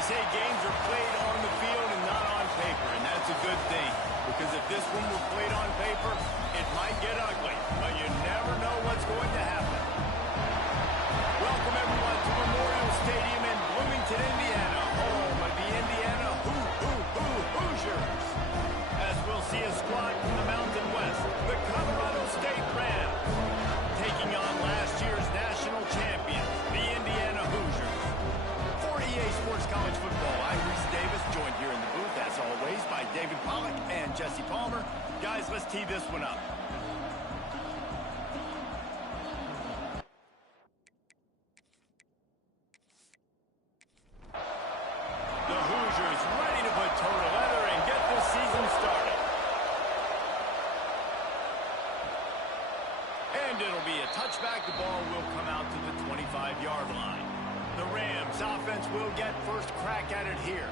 They say games are played on the field and not on paper, and that's a good thing. Because if this one were played on paper, it might get ugly. But you never know what's going to happen. Welcome, everyone, to Memorial Stadium in Bloomington, Indiana, home of the Indiana Hoosiers. As we'll see a squad from the Mountain West, the Colorado State Rams, taking on last year's national champions, the Indiana Hoosiers. For EA Sports College Football, I'm Reese Davis, joined here in the booth, as always, by David Pollack and Jesse Palmer. Guys, let's tee this one up. The Hoosiers ready to put toe to leather and get this season started. And it'll be a touchback. The ball will come out to the 25-yard line. The Rams offense will get first crack at it here.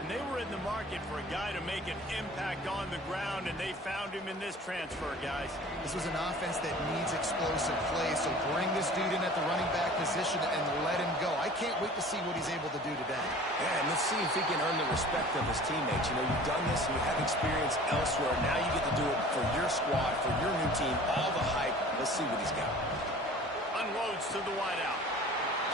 And they were in the market for a guy to make an impact on the ground, and they found him in this transfer, guys. This was an offense that needs explosive plays, so bring this dude in at the running back position and let him go. I can't wait to see what he's able to do today. Yeah, and let's see if he can earn the respect of his teammates. You know, you've done this and you have experience elsewhere. Now you get to do it for your squad, for your new team, all the hype. Let's see what he's got. Unloads to the wideout.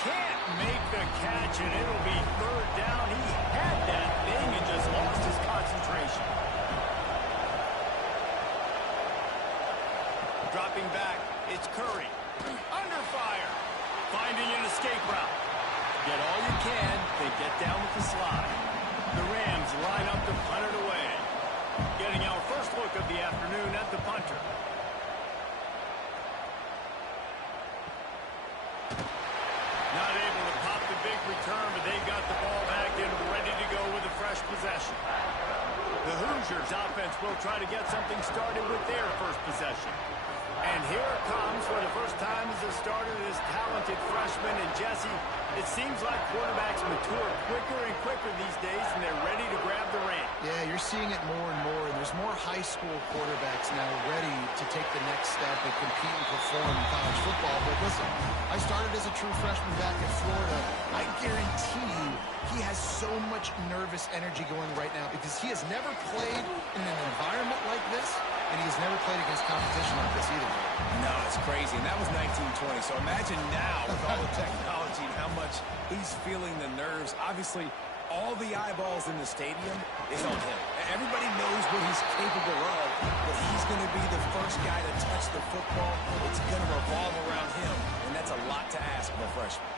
Can't make the catch, and it'll be third down. He had that thing and just lost his concentration. Dropping back, it's Curry. Under fire. Finding an escape route. Get all you can, then get down with the slide. The Rams line up to punt it away. Getting our first look of the afternoon at the punter. Not able to pop the big return, but they got the ball back and ready to go with a fresh possession. The Hoosiers offense will try to get something started with their first possession. And here it comes for the first time as a starter, this talented freshman. And Jesse, it seems like quarterbacks mature quicker and quicker these days, and they're ready to grab the reins. Yeah, you're seeing it more and more, and there's more high school quarterbacks now ready to take the next step and compete and perform in college football. But listen, I started as a true freshman back in Florida. I guarantee you he has so much nervous energy going right now because he has never played in an environment like this, and he has never played against competition like this either. No, it's crazy. And that was 1920. So imagine now with all the technology and how much he's feeling the nerves. Obviously, all the eyeballs in the stadium is on him. Everybody knows what he's capable of, but he's going to be the first guy to touch the football. It's going to revolve around him, and that's a lot to ask of a freshman.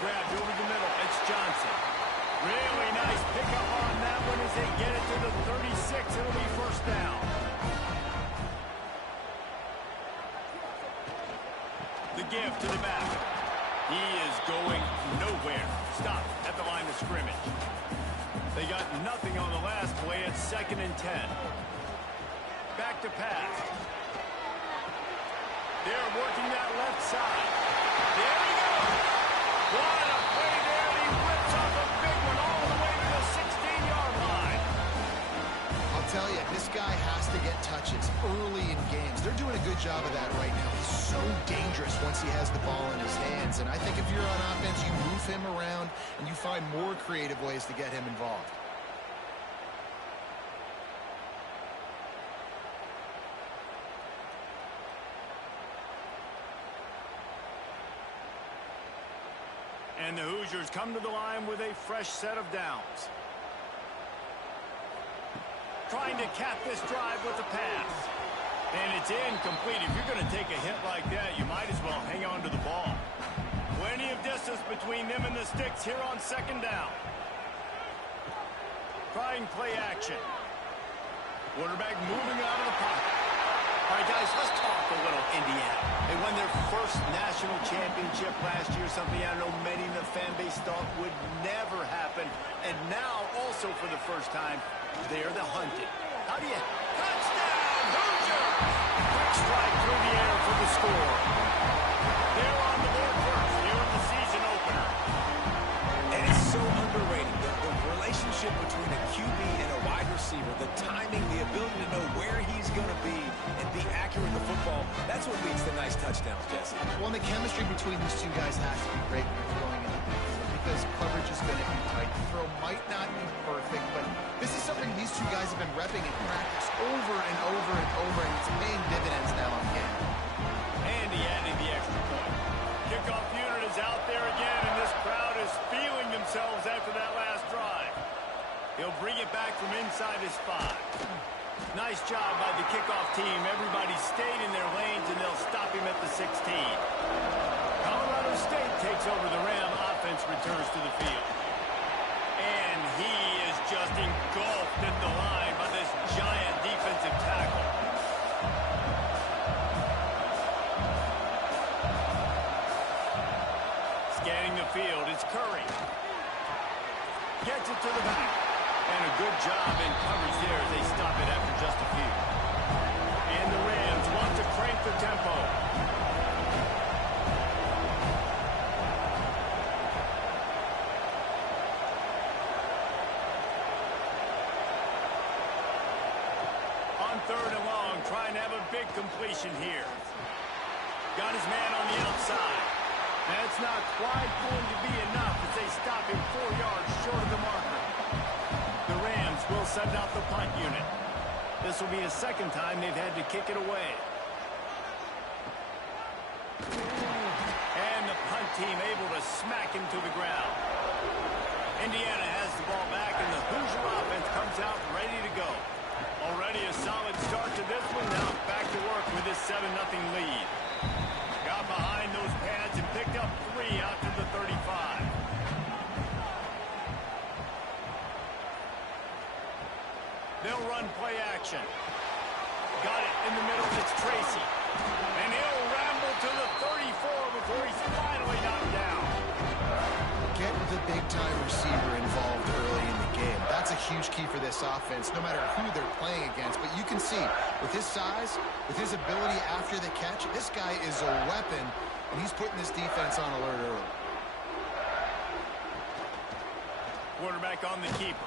Grabbed over the middle. It's Johnson. Really nice pickup on that one as they get it to the 36. It'll be first down. The give to the back. He is going nowhere. Stop at the line of scrimmage. They got nothing on the last play. It's 2nd and 10. Back to pass. They're working that left side. There he goes. What a play there, and he rips off a big one all the way to the 16-yard line. I'll tell you, this guy has to get touches early in games. They're doing a good job of that right now. He's so dangerous once he has the ball in his hands. And I think if you're on offense, you move him around and you find more creative ways to get him involved. And the Hoosiers come to the line with a fresh set of downs. Trying to cap this drive with the pass. And it's incomplete. If you're going to take a hit like that, you might as well hang on to the ball. Plenty of distance between them and the sticks here on 2nd down. Trying play action. Quarterback moving out of the pocket. All right, guys, let's talk a little Indiana. They won their first national championship last year, something I know many in the fan base thought would never happen. And now, also for the first time, they're the hunted. How do you... Touchdown, Hoosiers! Quick strike through the air for the score. They're on the board first here in the season opener. And it's so underrated. The relationship between a QB and a wide receiver, the timing, the ability to know where he's going to be and be accurate with the football, that's what leads to nice touchdowns. offense, Jesse. Well, the chemistry between these two guys has to be great when you're throwing it because coverage is going to be tight. The throw might not be perfect, but this is something these two guys have been repping in practice over and over and over, and it's paying dividends now on camera. And he added the extra point. Kickoff unit is out there again, and this crowd is feeling themselves after that last drive. He'll bring it back from inside his 5. Nice job by the kickoff team. Everybody stayed in their lanes, and they'll stop him at the 16. Colorado State takes over the Ram. Offense returns to the field. And he is just engulfed at the line by this giant defensive tackle. Scanning the field, it's Curry. Gets it to the back. And a good job in coverage there as they stop it after just a few. And the Rams want to crank the tempo. On 3rd and long, trying to have a big completion here. Got his man on the outside. That's not quite going to be enough as they stop him 4 yards short of the marker. The Rams will send out the punt unit. This will be the second time they've had to kick it away. And the punt team able to smack him to the ground. Indiana has the ball back, and the Hoosier offense comes out ready to go. Already a solid start to this one. Now back to work with this 7-0 lead. Got behind those pads and picked up 3 out to the 35. They'll run play action. Got it in the middle. It's Tracy. And he'll ramble to the 34 before he's finally knocked down. Get the big-time receiver involved early in the game. That's a huge key for this offense, no matter who they're playing against. But you can see, with his size, with his ability after the catch, this guy is a weapon, and he's putting this defense on alert early. Quarterback on the keeper.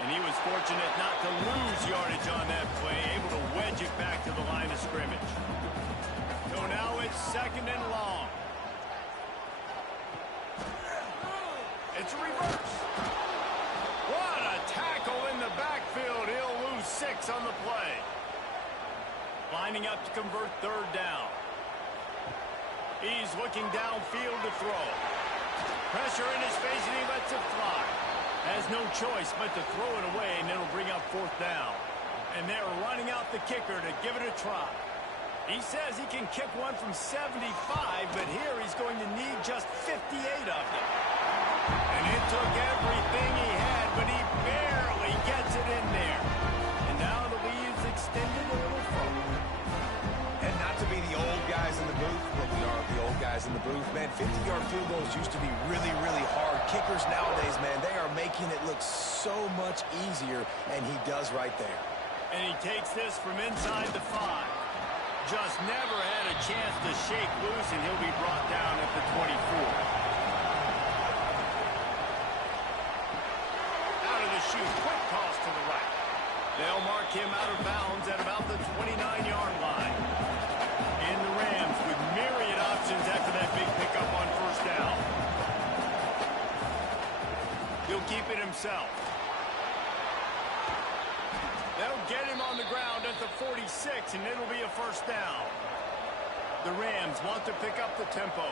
And he was fortunate not to lose yardage on that play, able to wedge it back to the line of scrimmage. So now it's 2nd and long. It's a reverse. What a tackle in the backfield. He'll lose 6 on the play. Lining up to convert 3rd down. He's looking downfield to throw. Pressure in his face, and he lets it fly. Has no choice but to throw it away, and it'll bring up 4th down. And they're running out the kicker to give it a try. He says he can kick one from 75, but here he's going to need just 58 of them. And it took everything he had, but he barely gets it in there. And now the lead is extended a little further. And not to be the old guys in the booth, but we are the old guys in the booth. Man, 50-yard field goals used to be really, really hard. Kickers nowadays, man, they are making it look so much easier, and he does right there. And he takes this from inside the 5. Just never had a chance to shake loose, and he'll be brought down at the 24. Out of the chute, quick toss to the right. They'll mark him out of bounds at about the 29-yard line. And the Rams with myriad options after that big pickup on 1st down. He'll keep it himself. They'll get him on the ground at the 46, and it'll be a 1st down. The Rams want to pick up the tempo.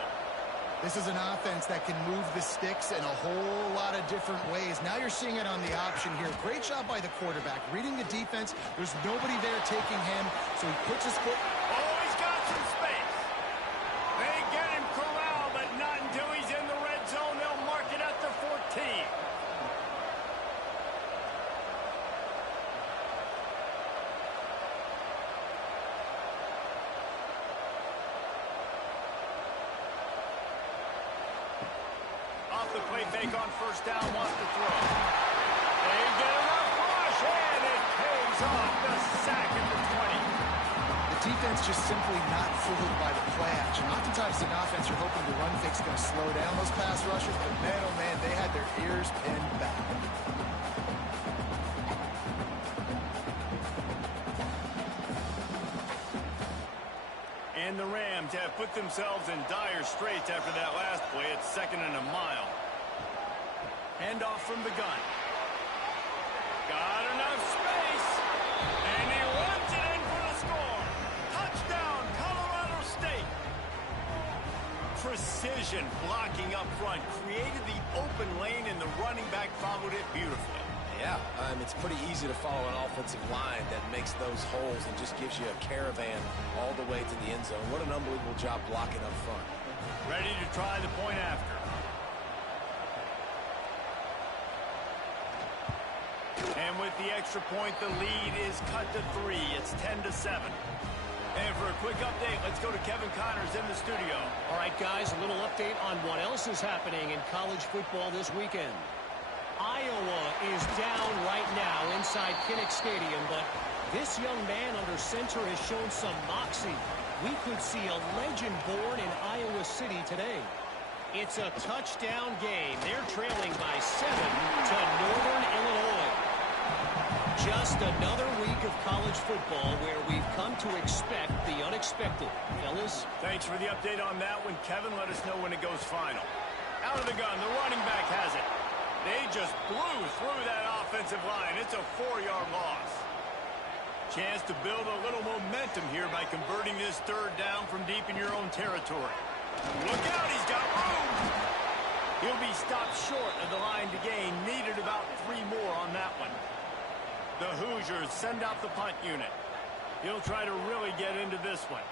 This is an offense that can move the sticks in a whole lot of different ways. Now you're seeing it on the option here. Great job by the quarterback. Reading the defense, there's nobody there taking him, so he puts his foot. Oh, he's got some space. They get him corralled, but not until he's in the red zone. They'll mark it at the 14. Off the play fake on 1st down, wants to throw. They get enough rush, and it pays off the sack at the 20. The defense just simply not fooled by the play action. Oftentimes in offense, you're hoping the run fake's going to slow down those pass rushers, but man, oh man, they had their ears pinned back. And And the Rams have put themselves in dire straits after that last play. It's 2nd and a mile. Handoff from the gun. Got enough space. And he runs it in for the score. Touchdown, Colorado State. Precision blocking up front. Created the open lane, and the running back followed it beautifully. Yeah, it's pretty easy to follow an offensive line that makes those holes and just gives you a caravan all the way to the end zone. What an unbelievable job blocking up front. Ready to try the point after. And with the extra point, the lead is cut to 3. It's 10-7. And for a quick update, let's go to Kevin Connors in the studio. All right, guys, a little update on what else is happening in college football this weekend. Iowa is down right now inside Kinnick Stadium, but this young man under center has shown some moxie. We could see a legend born in Iowa City today. It's a touchdown game. They're trailing by 7 to Northern Illinois. Just another week of college football where we've come to expect the unexpected. Fellas? Thanks for the update on that one, Kevin. Let us know when it goes final. Out of the gun, the running back has it. They just blew through that offensive line. It's a 4-yard loss. Chance to build a little momentum here by converting this 3rd down from deep in your own territory. Look out, he's got room. He'll be stopped short of the line to gain. Needed about 3 more on that one. The Hoosiers send out the punt unit. He'll try to really get into this one.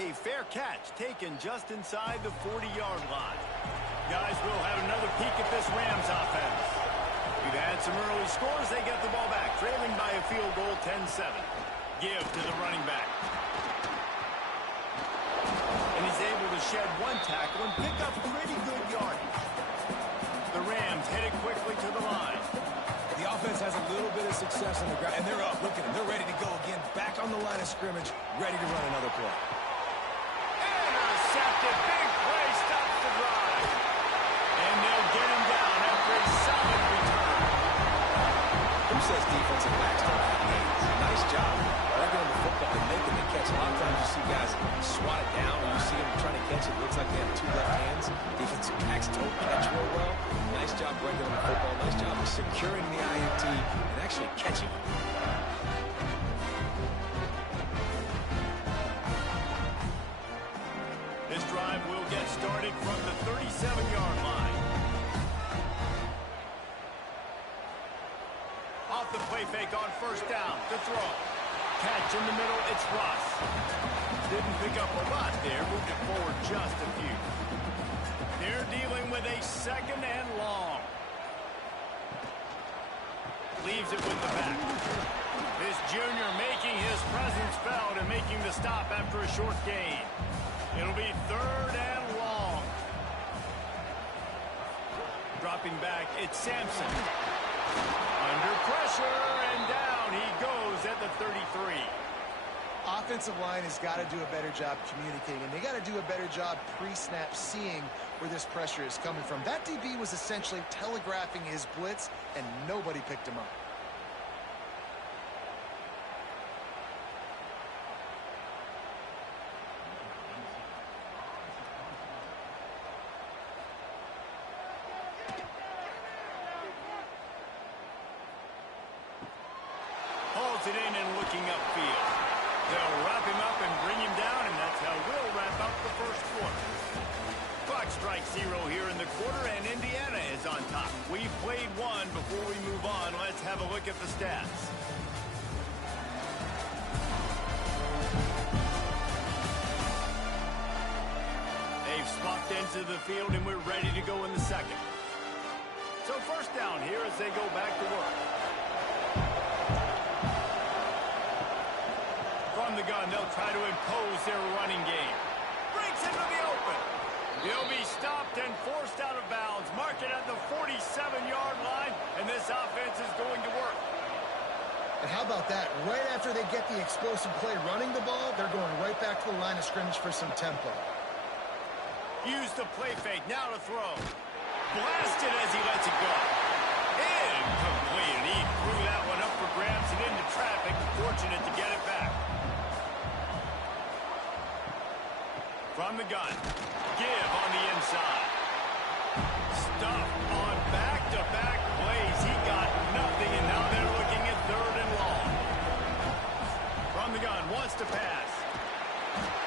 A fair catch taken just inside the 40-yard line. Guys, we'll have another peek at this Rams offense. We've had some early scores. They get the ball back, trailing by a field goal, 10-7. Give to the running back. And he's able to shed 1 tackle and pick up pretty good yardage. The Rams headed quickly to the line. The offense has a little bit of success on the ground, and they're up. Look at them. They're ready to go again. Back on the line of scrimmage, ready to run another play. Intercepted. Big play stops the drive. And they'll get him down after a solid return. Who says defensive backs don't have hands? Nice job. Working on the football and making the catch. A lot of times you see guys swat it down and you see them trying to catch it. It looks like they have 2 left hands. Defensive backs don't catch real well. Nice job breaking on the football. Nice job of securing the INT and actually catching it. This drive will get started from the 37-yard line. Off the play fake on 1st down. To throw. Catch in the middle. It's Russ. Didn't pick up a lot there. Moved it forward just a few. They're dealing with a 2nd and long. Leaves it with the back. This junior making his presence felt and making the stop after a short gain. It'll be 3rd and long. Dropping back, it's Sampson. Under pressure, and down he goes at the 33. Offensive line has got to do a better job communicating, and they got to do a better job pre-snap seeing where this pressure is coming from. That DB was essentially telegraphing his blitz, and nobody picked him up. Holds it in and looking upfield. They'll wrap him up and bring him down, and that's how we'll wrap up the 1st quarter. Clock strikes 0 here in the quarter, and Indiana is on top. We've played 1. Before we move on, let's have a look at the stats. They've swapped into the field, and we're ready to go in the 2nd. So 1st down here as they go back to work. From the gun, they'll try to impose their running game. Breaks into the open. He'll be stopped and forced out of bounds. Mark it at the 47-yard line, and this offense is going to work. And how about that? Right after they get the explosive play running the ball, they're going right back to the line of scrimmage for some tempo. Use the play fake. Now to throw. Blasted as he lets it go. Incomplete. He threw that one up for grabs and into traffic. Fortunate to get it back. From the gun. Give on the inside. Stuff on back-to-back plays. He got nothing, and now they're looking at 3rd and long. From the gun, wants to pass.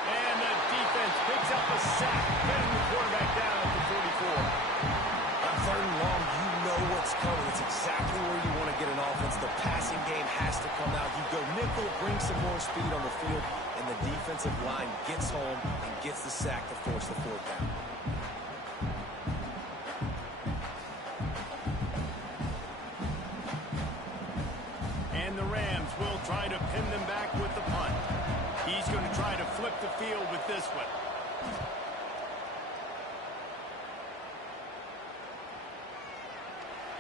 And the defense picks up a sack, getting the quarterback down at the 44. On 3rd and long, you know what's coming. It's exactly where you want to get an offense. The passing game has to come out. You go nickel, bring some more speed on the field, and the defensive line gets home and gets the sack to force the 4th down. And the Rams will try to pin them back with the punt. He's going to try to flip the field with this one.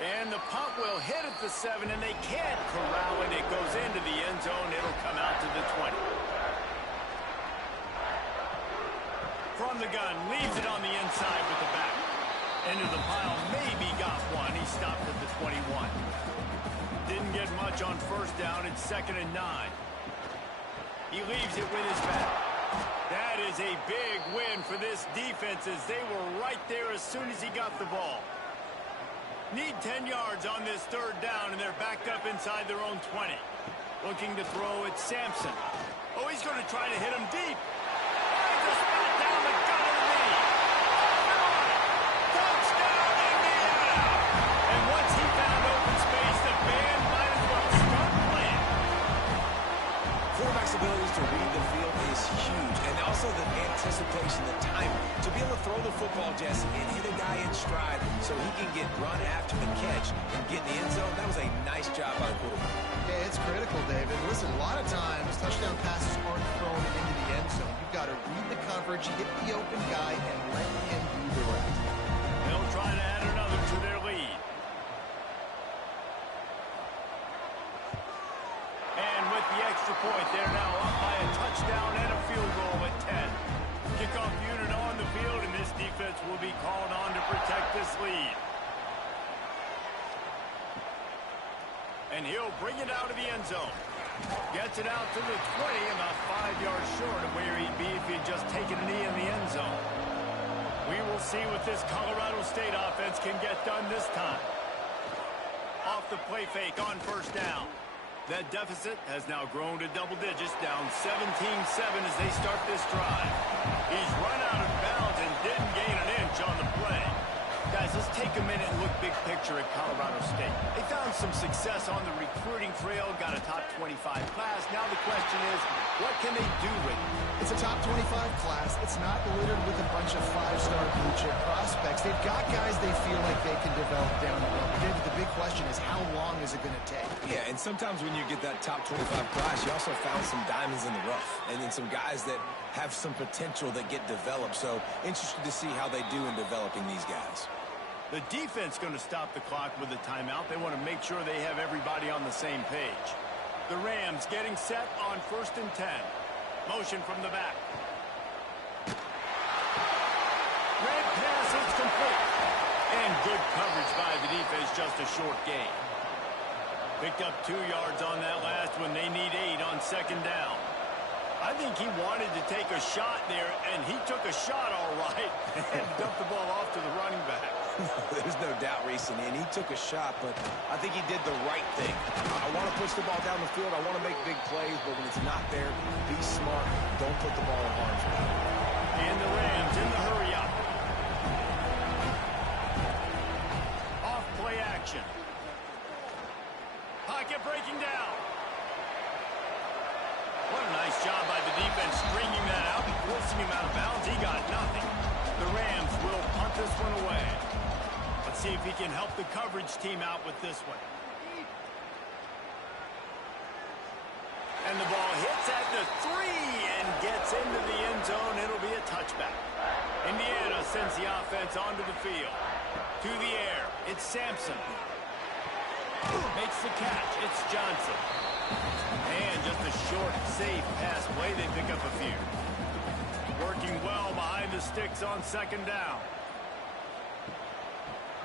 And the punt will hit at the 7, and they can't corral it. It goes into the end zone. It'll come out to the 20. From the gun, leaves it on the inside with the back. Into the pile, maybe got one. He stopped at the 21. Didn't get much on 1st down. It's 2nd and 9. He leaves it with his back. That is a big win for this defense as they were right there as soon as he got the ball. Need 10 yards on this 3rd down, and they're backed up inside their own 20. Looking to throw at Sampson. Oh, he's going to try to hit him deep. Finds a spot down the gut of the knee. Touchdown, Indiana! And once he found open space, the band might as well start playing. Quarterback's abilities to read the field is huge, and also the anticipation, the timing. To be able to throw the football, Jesse, and hit a guy in stride so he can get run after the catch and get in the end zone, that was a nice job by the quarterback. Yeah, it's critical, David. Listen, a lot of times touchdown passes aren't thrown into the end zone. You've got to read the coverage, hit the open guy, and let him do the rest. They'll try to add another to their lead. And with the extra point, they're now up by a touchdown and a field goal at 10. Kickoff unit on the field, and this defense will be called on to protect this lead. And he'll bring it out of the end zone. Gets it out to the 20, about 5 yards short of where he'd be if he'd just taken a knee in the end zone. We will see what this Colorado State offense can get done this time. Off the play fake on 1st down. That deficit has now grown to double digits, down 17-7 as they start this drive. He's run out of bounds and didn't gain an inch on the play. Guys, let's take a minute and look big picture at Colorado State. They found some success on the recruiting trail, got a top 25 class. Now the question is, what can they do with it? It's a top 25 class. It's not littered with a bunch of 5-star blue chip prospects. They've got guys they feel like they can develop down the road. But David, the big question is, how long is it going to take? Yeah, and sometimes when you get that top 25 class, you also found some diamonds in the rough. And then some guys that have some potential that get developed. So interested to see how they do in developing these guys. The defense going to stop the clock with a timeout. They want to make sure they have everybody on the same page. The Rams getting set on 1st and 10. Motion from the back. Red pass is complete. And good coverage by the defense, just a short gain. Picked up 2 yards on that last one. They need 8 on 2nd down. I think he wanted to take a shot there, and he took a shot all right and dumped the ball off to the running back. There's no doubt, Reese, and he took a shot, but I think he did the right thing. I want to push the ball down the field. I want to make big plays, but when it's not there, be smart. Don't put the ball in harm's way. And the Rams in the hurry up. Off play action. Pocket breaking down. What a nice job by the defense stringing that out and forcing him out of bounds. He got nothing. The Rams will punt this one away. Let's see if he can help the coverage team out with this one. And the ball hits at the 3 and gets into the end zone. It'll be a touchback. Indiana sends the offense onto the field. To the air, it's Sampson. Makes the catch, it's Johnson. And just a short, safe pass play. They pick up a few. Working well behind the sticks on 2nd down.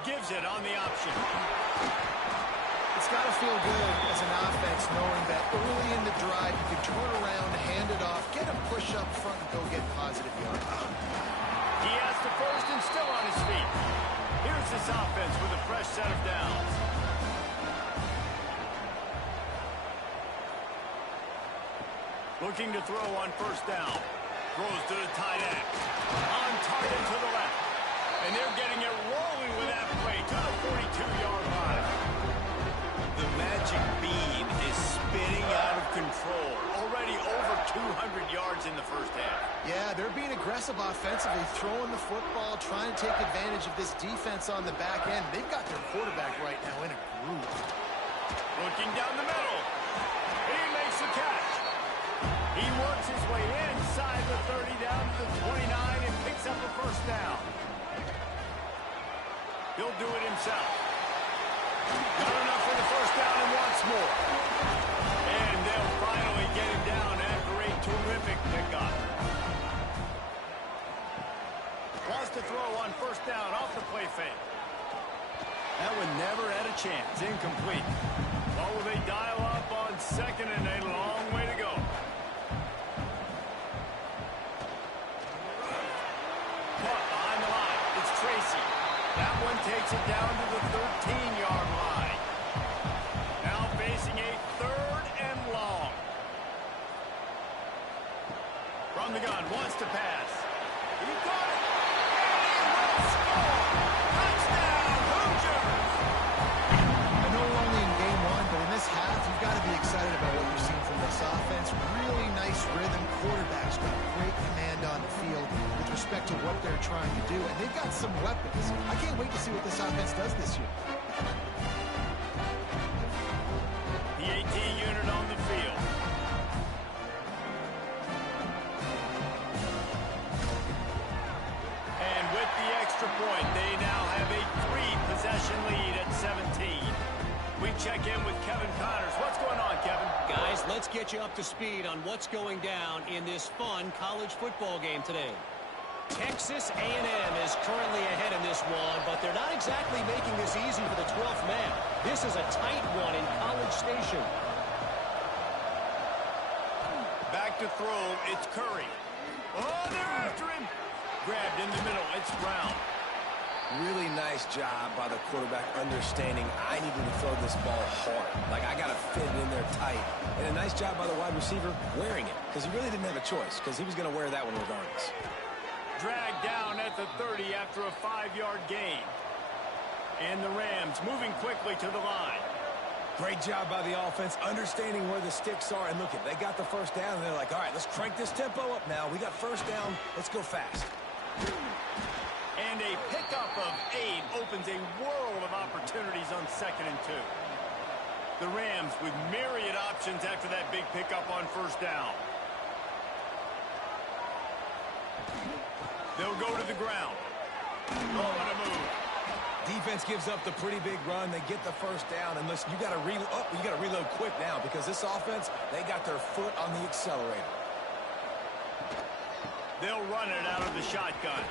Gives it on the option. It's got to feel good as an offense knowing that early in the drive you can turn around, hand it off, get a push up front, and go get positive yards. this offense with a fresh set of downs. Looking to throw on first down. Throws to the tight end. On target to the left. And they're getting it rolling with that play to the 42-yard line. The magic bean is spinning out of control. Already over 200 yards in the first half. Yeah, they're being aggressive offensively, throwing the football, trying to take advantage of this defense on the back end. They've got their quarterback right now in a groove. Looking down the middle. He makes the catch. He works his way inside the 30 down to the 29 and picks up a first down. He'll do it himself. Got enough for the first down and wants more. And they'll finally get him down after a terrific pickup. Wants to throw on first down off the play fake. That one never had a chance. Incomplete. Well, will they dial up on second and a long way to go? Caught behind the line. It's Tracy. That one takes it down to the 13-yard line. Now facing a third and long. From the gun, wants to pass. He caught it. And he will score. Touchdown, Hoosiers! I know we're only in game one, but in this half, you've got to be excited about what you're seeing from this offense. Really nice rhythm. Quarterback's got great command on the field with respect to what they're trying to do. And they've got some weapons. I can't wait to see what this offense does this year. The AT unit on the field. And with the extra point, they now have a 3-possession lead at 17. We check in with Kevin Connors. What's going on, Kevin? Guys, let's get you up to speed on what's going down in this fun college football game today. Texas A&M is currently ahead in this one, but they're not exactly making this easy for the 12th man. This is a tight one in College Station. Back to throw, it's Curry. Oh, they're after him. Grabbed in the middle, it's Brown. Really nice job by the quarterback understanding I needed to throw this ball hard. Like, I got to fit it in there tight. And a nice job by the wide receiver wearing it, because he really didn't have a choice, because he was going to wear that one regardless. Dragged down at the 30 after a 5-yard gain. And the Rams moving quickly to the line. Great job by the offense, understanding where the sticks are. And look, they got the first down, and they're like, all right, let's crank this tempo up now. We got first down. Let's go fast. And a pickup of 8 opens a world of opportunities on 2nd and 2. The Rams with myriad options after that big pickup on first down. They'll go to the ground. Oh, what a move. Defense gives up the pretty big run. They get the first down. And listen, you got to reload quick now, because this offense, they got their foot on the accelerator. They'll run it out of the shotgun.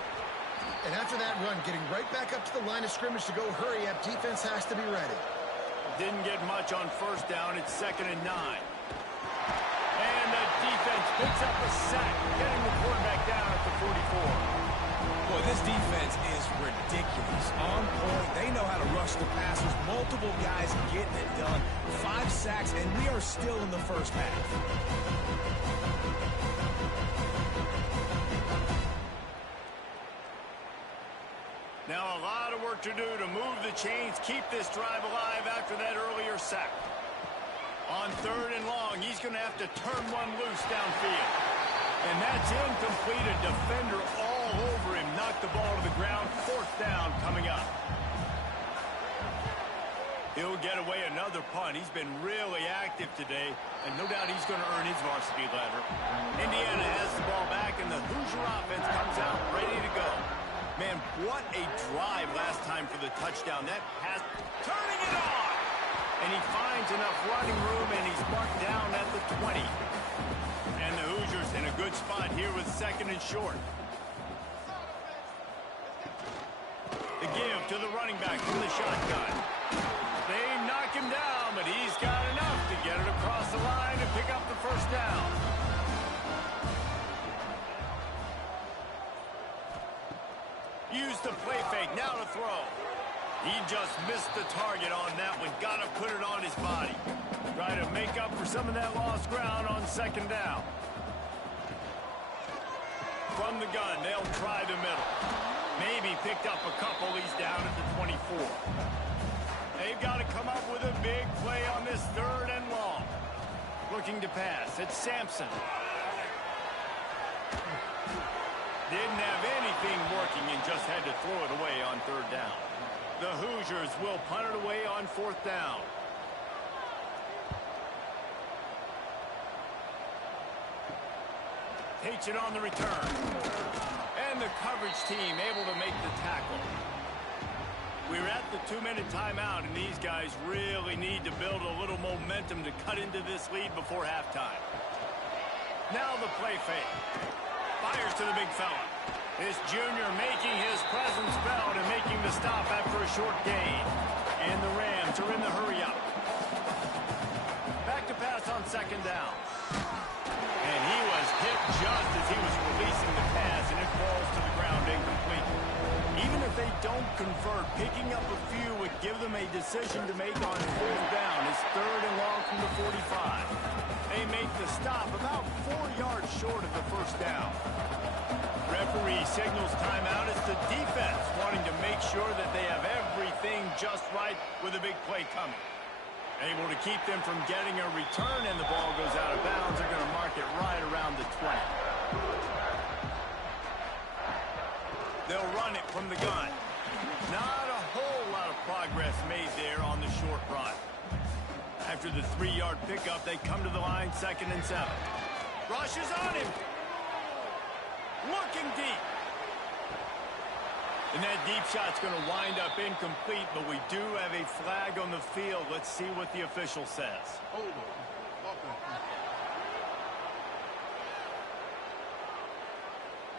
And after that run, getting right back up to the line of scrimmage to go hurry up, defense has to be ready. Didn't get much on first down. It's 2nd and 9. And the defense picks up a sack, getting the quarterback down at the 44. Boy, this defense is ridiculous. On point. They know how to rush the passers. Multiple guys getting it done. 5 sacks, and we are still in the first half. Now a lot of work to do to move the chains, keep this drive alive after that earlier sack. On 3rd and long, he's going to have to turn one loose downfield. And that's incomplete. A defender all over him. Knocked the ball to the ground. 4th down coming up. He'll get away another punt. He's been really active today, and no doubt he's going to earn his varsity letter. Indiana has the ball back, and the Hoosier offense comes out ready to go. Man, what a drive last time for the touchdown. That pass, turning it on! And he finds enough running room, and he's marked down at the 20. And the Hoosiers in a good spot here with 2nd and short. The give to the running back from the shotgun. They knock him down, but he's got enough to get it across the line and pick up the first down. Use the play fake, now to throw. He just missed the target on that one. Got to put it on his body. Try to make up for some of that lost ground on second down. From the gun, they'll try the middle. Maybe picked up a couple. He's down at the 24. They've got to come up with a big play on this third and long. Looking to pass. It's Sampson. Didn't have anything working and just had to throw it away on third down. The Hoosiers will punt it away on fourth down. Takes it on the return. And the coverage team able to make the tackle. We're at the 2-minute timeout, and these guys really need to build a little momentum to cut into this lead before halftime. Now the play fake. Fires to the big fella. This junior making his presence felt and making the stop after a short gain. And the Rams are in the hurry up. Back to pass on second down. And he was hit just as he was releasing the pass, and it falls to the ground incomplete. Even if they don't convert, picking up a few would give them a decision to make on fourth down. It's third and long from the 45. They make the stop about 4 yards short of the first down. Referee signals timeout. It's the defense wanting to make sure that they have everything just right with a big play coming. Able to keep them from getting a return, and the ball goes out of bounds. They're going to mark it right around the 20. They'll run it from the gun. Not a whole lot of progress made there on the short run. After the 3-yard pickup, they come to the line, 2nd and 7. Rush is on him. Looking deep. And that deep shot's going to wind up incomplete, but we do have a flag on the field. Let's see what the official says. Hold on.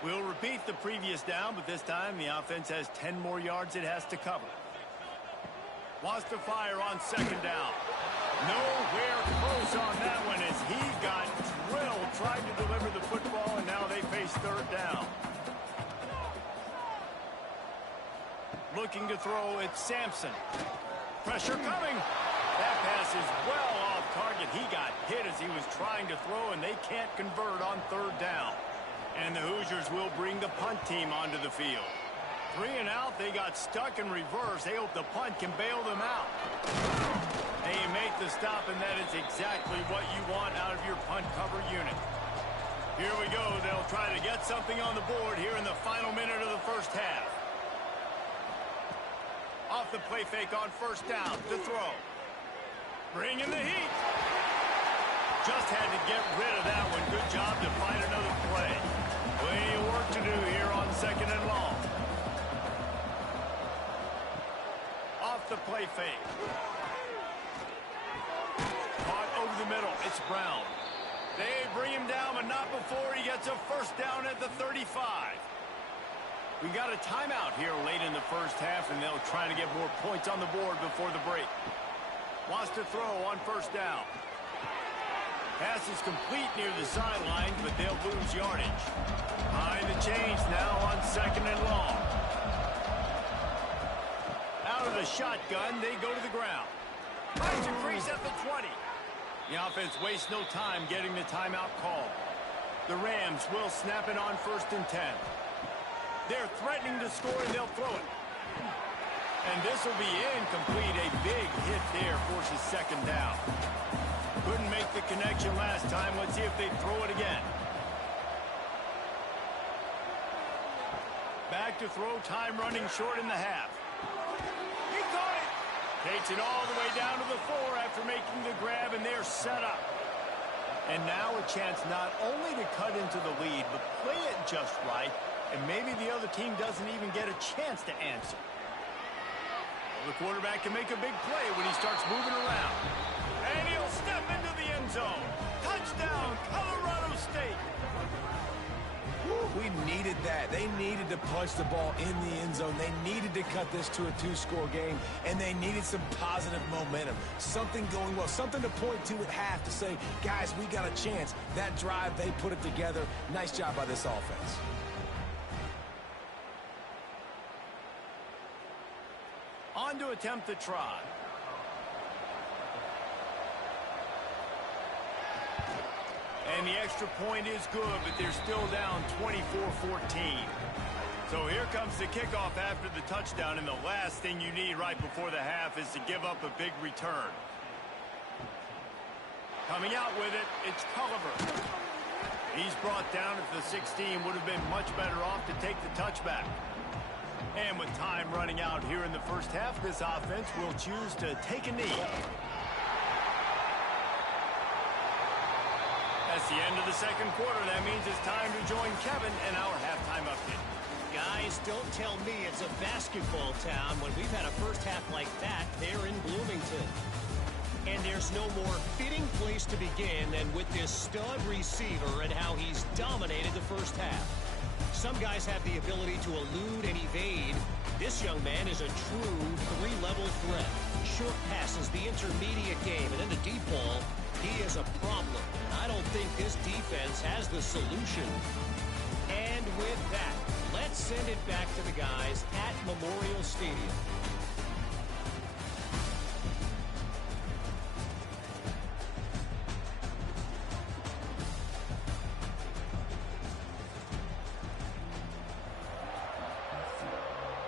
We'll repeat the previous down, but this time the offense has 10 more yards it has to cover. Wants to fire on second down. Nowhere close on that one as he got drilled, tried to deliver the football, and now they face third down. Looking to throw, it's Sampson. Pressure coming. That pass is well off target. He got hit as he was trying to throw, and they can't convert on third down. And the Hoosiers will bring the punt team onto the field. 3 and out, they got stuck in reverse. They hope the punt can bail them out. They make the stop, and that is exactly what you want out of your punt cover unit. Here we go. They'll try to get something on the board here in the final minute of the first half. Off the play fake on first down to throw. Bring in the heat. Just had to get rid of that one. Good job to find another play. Plenty of work to do here on second and long. Off the play fake. Caught over the middle. It's Brown. They bring him down, but not before he gets a first down at the 35. We got a timeout here late in the first half, and they'll try to get more points on the board before the break. Wants to throw on first down. Pass is complete near the sideline, but they'll lose yardage. Behind the chains now on second and long. Out of the shotgun, they go to the ground. Finds a crease at the 20. The offense wastes no time getting the timeout call. The Rams will snap it on 1st and 10. They're threatening to score, and they'll throw it. And this will be incomplete. A big hit there forces second down. Couldn't make the connection last time. Let's see if they throw it again. Back to throw, time running short in the half. He caught it. Takes it all the way down to the 4 after making the grab, and they're set up. And now a chance not only to cut into the lead, but play it just right. And maybe the other team doesn't even get a chance to answer. Well, the quarterback can make a big play when he starts moving around. And he'll step into the end zone. Touchdown, Colorado State. We needed that. They needed to punch the ball in the end zone. They needed to cut this to a 2-score game, and they needed some positive momentum. Something going well, something to point to at half to say, guys, we got a chance. That drive, they put it together. Nice job by this offense. on to attempt the try. And the extra point is good, but they're still down 24-14. So here comes the kickoff after the touchdown, and the last thing you need right before the half is to give up a big return. Coming out with it, it's Culliver. He's brought down at the 16, would have been much better off to take the touchback. And with time running out here in the first half, this offense will choose to take a knee. That's the end of the second quarter. That means it's time to join Kevin in our halftime update. Guys, don't tell me it's a basketball town when we've had a first half like that there in Bloomington. And there's no more fitting place to begin than with this stud receiver and how he's dominated the first half. Some guys have the ability to elude and evade. This young man is a true three-level threat. Short passes, the intermediate game, and then the deep ball. He is a problem. I don't think this defense has the solution. And with that, let's send it back to the guys at Memorial Stadium.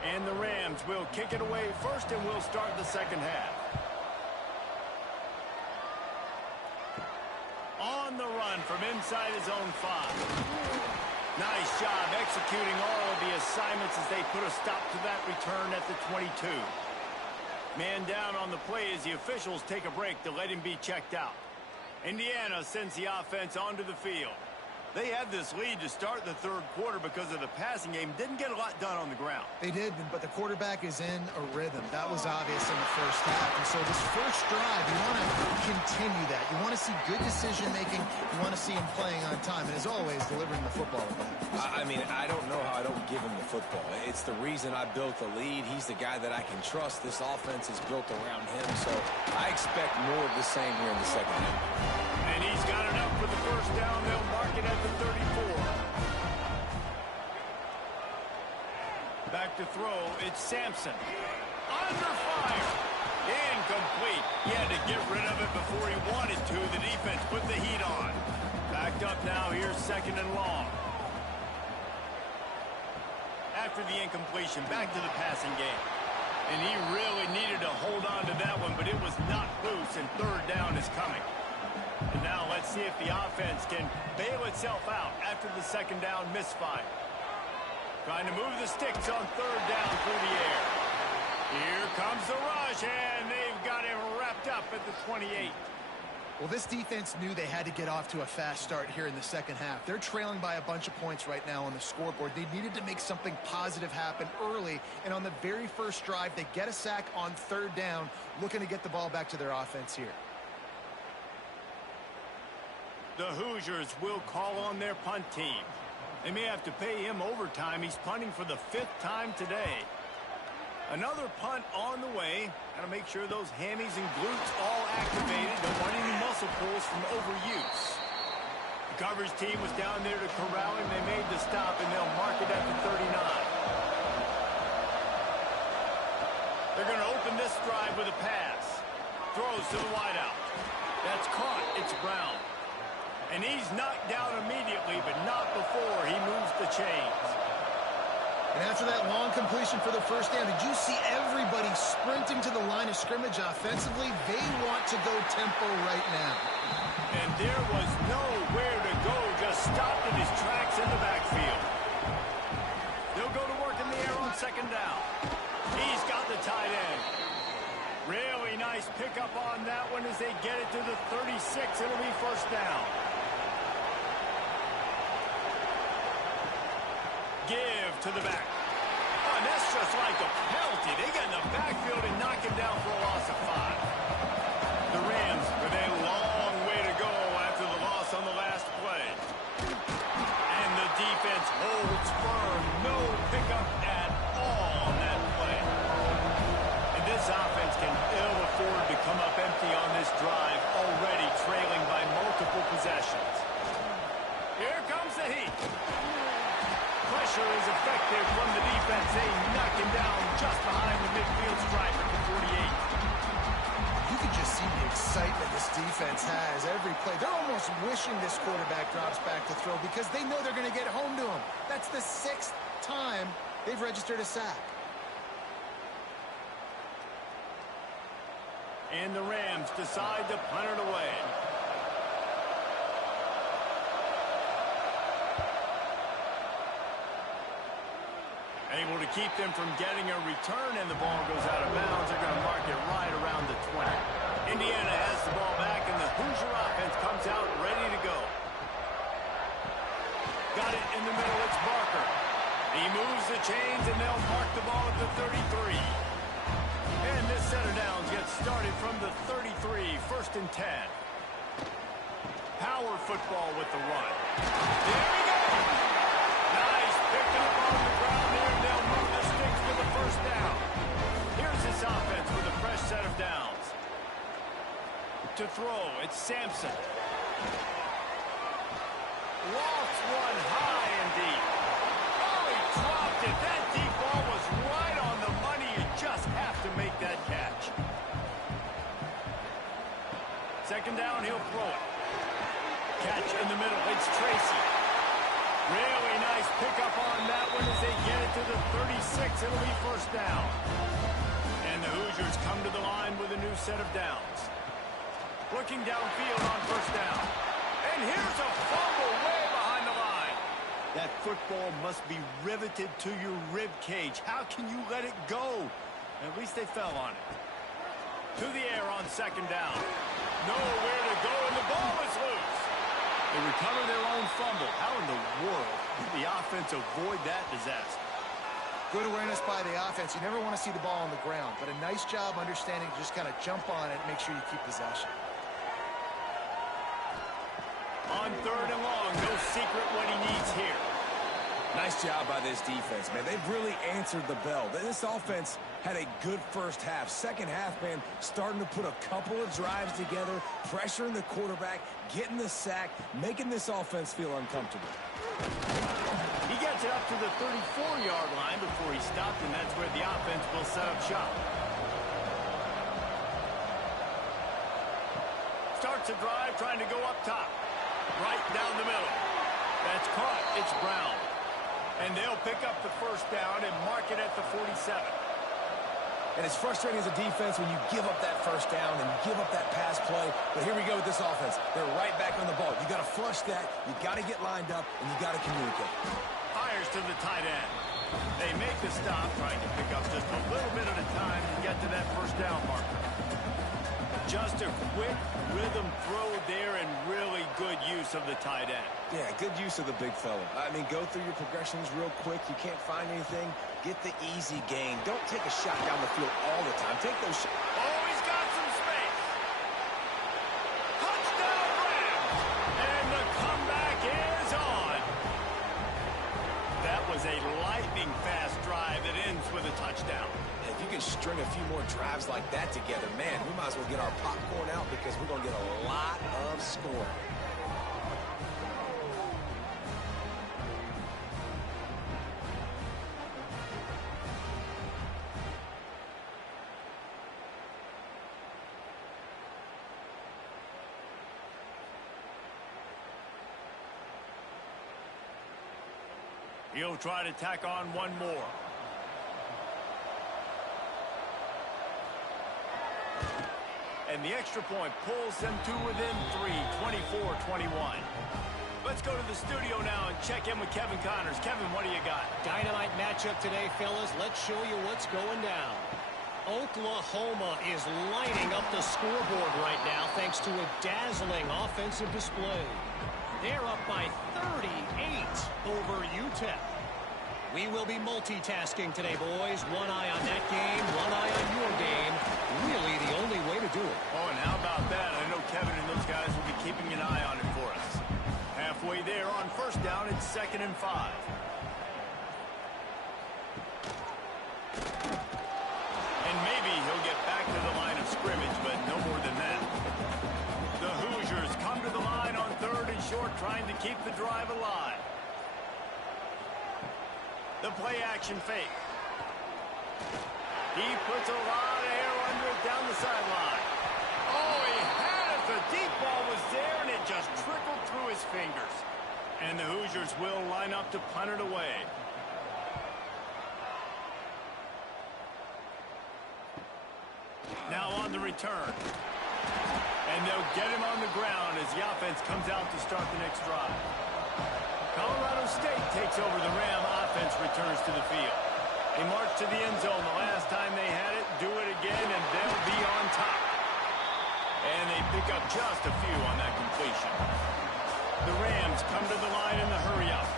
And the Rams will kick it away first, and we'll start the second half. On the run from inside his own 5. Nice job executing all of the assignments as they put a stop to that return at the 22. Man down on the play as the officials take a break to let him be checked out. Indiana sends the offense onto the field. They had this lead to start the third quarter because of the passing game. Didn't get a lot done on the ground. They did, but the quarterback is in a rhythm. That was obvious in the first half. And so this first drive, you want to continue that. You want to see good decision-making. You want to see him playing on time. And as always, delivering the football with that. I mean, I don't know how I don't give him the football. It's the reason I built the lead. He's the guy that I can trust. This offense is built around him. So I expect more of the same here in the second half. And he's got it up for the first down. They'll mark it at the 34. Back to throw. It's Sampson. Under fire. Incomplete. He had to get rid of it before he wanted to. The defense put the heat on. Backed up now. Here's second and long. After the incompletion, back to the passing game. And he really needed to hold on to that one, but it was not loose, and third down is coming. And now let's see if the offense can bail itself out after the second down misfire. Trying to move the sticks on third down through the air. Here comes the rush, and they've got him wrapped up at the 28. Well, this defense knew they had to get off to a fast start here in the second half. They're trailing by a bunch of points right now on the scoreboard. They needed to make something positive happen early, and on the very first drive, they get a sack on third down, looking to get the ball back to their offense here. The Hoosiers will call on their punt team. They may have to pay him overtime. He's punting for the 5th time today. Another punt on the way. Got to make sure those hammies and glutes all activated. Don't want any muscle pulls from overuse. The coverage team was down there to corral him. They made the stop, and they'll mark it at the 39. They're going to open this drive with a pass. Throws to the wideout. That's caught. It's Brown. And he's knocked down immediately, but not before he moves the chains. And after that long completion for the first down, did you see everybody sprinting to the line of scrimmage offensively? They want to go tempo right now. And there was nowhere to go, just stopped in his tracks in the backfield. They'll go to work in the air on second down. He's got the tight end. Really nice pickup on that one as they get it to the 36. It'll be first down. Give to the back. Oh, and that's just like a penalty. They get in the backfield and knock him down for a loss of 5. The Rams with a long way to go after the loss on the last play. And the defense holds firm. No pickup at all on that play. And this offense can ill afford to come up empty on this drive, already trailing by multiple possessions. Here comes the heat. Pressure is effective from the defense. They knock him down just behind the midfield striker. 48. You can just see the excitement this defense has every play. They're almost wishing this quarterback drops back to throw because they know they're going to get home to him. That's the 6th time they've registered a sack. And the Rams decide to punt it away. Able to keep them from getting a return, and the ball goes out of bounds. They're going to mark it right around the 20. Indiana has the ball back, and the Hoosier offense comes out ready to go. Got it in the middle. It's Barker. He moves the chains, and they'll mark the ball at the 33. And this set of downs gets started from the 33, 1st and 10. Power football with the run. There we go. Nice pick up on the ground there. They'll move the sticks for the 1st down. Here's this offense with a fresh set of downs. To throw, it's Sampson. Lofts one high and deep. Oh, he dropped it. That deep ball was right on the money. You just have to make that catch. 2nd down, he'll throw it. Catch in the middle. It's Tracy. Really nice pickup on that one as they get it to the 36. It'll be 1st down. And the Hoosiers come to the line with a new set of downs. Looking downfield on 1st down. And here's a fumble way behind the line. That football must be riveted to your rib cage. How can you let it go? At least they fell on it. To the air on 2nd down. Nowhere to go, and the ball is loose. They recover their own fumble. How in the world did the offense avoid that disaster? Good awareness by the offense. You never want to see the ball on the ground, but a nice job understanding to just kind of jump on it and make sure you keep possession. On 3rd and long, no secret what he needs here. Nice job by this defense, man. They've really answered the bell. This offense had a good 1st half. 2nd half, man, starting to put a couple of drives together, pressuring the quarterback, getting the sack, making this offense feel uncomfortable. He gets it up to the 34-yard line before he stopped, and that's where the offense will set up shop. Starts a drive trying to go up top. Right down the middle. That's caught. It's Brown. And they'll pick up the 1st down and mark it at the 47. And it's frustrating as a defense when you give up that 1st down and give up that pass play. But here we go with this offense. They're right back on the ball. You got to flush that. You got to get lined up, and you got to communicate. Fires to the tight end. They make the stop, trying to pick up just a little bit at a time to get to that 1st down marker. Just a quick rhythm throw there and really good use of the tight end. Yeah, good use of the big fella. I mean, go through your progressions real quick. You can't find anything. Get the easy gain. Don't take a shot down the field all the time. Take those shots. Oh, he's got some space. Touchdown Rams. And the comeback is on. That was a lightning fast drive that ends with a touchdown. If you can string a few more drives like that together, man, we might as well get our popcorn out because we're going to get a lot of scoring. He'll try to tack on one more. And the extra point pulls them to within 3, 24-21. Let's go to the studio now and check in with Kevin Connors. Kevin, what do you got? Dynamite matchup today, fellas. Let's show you what's going down. Oklahoma is lighting up the scoreboard right now thanks to a dazzling offensive display. They're up by 38 over UTEP. We will be multitasking today, boys. One eye on that game, one eye on your game. Really the only way to do it. Oh, and how about that? I know Kevin and those guys will be keeping an eye on it for us. Halfway there on 1st down, it's 2nd and 5. And maybe he'll get back to the line of scrimmage, but no more than that. The Hoosiers come to the line on 3rd and short, trying to keep the drive alive. The play action fake. He puts a lot of air down the sideline. Oh, he had it. The deep ball was there, and it just trickled through his fingers. And the Hoosiers will line up to punt it away. Now on the return. And they'll get him on the ground as the offense comes out to start the next drive. Colorado State takes over. The Ram offense returns to the field. They march to the end zone the last time they had it, do it again, and they'll be on top. And they pick up just a few on that completion. The Rams come to the line in the hurry-up.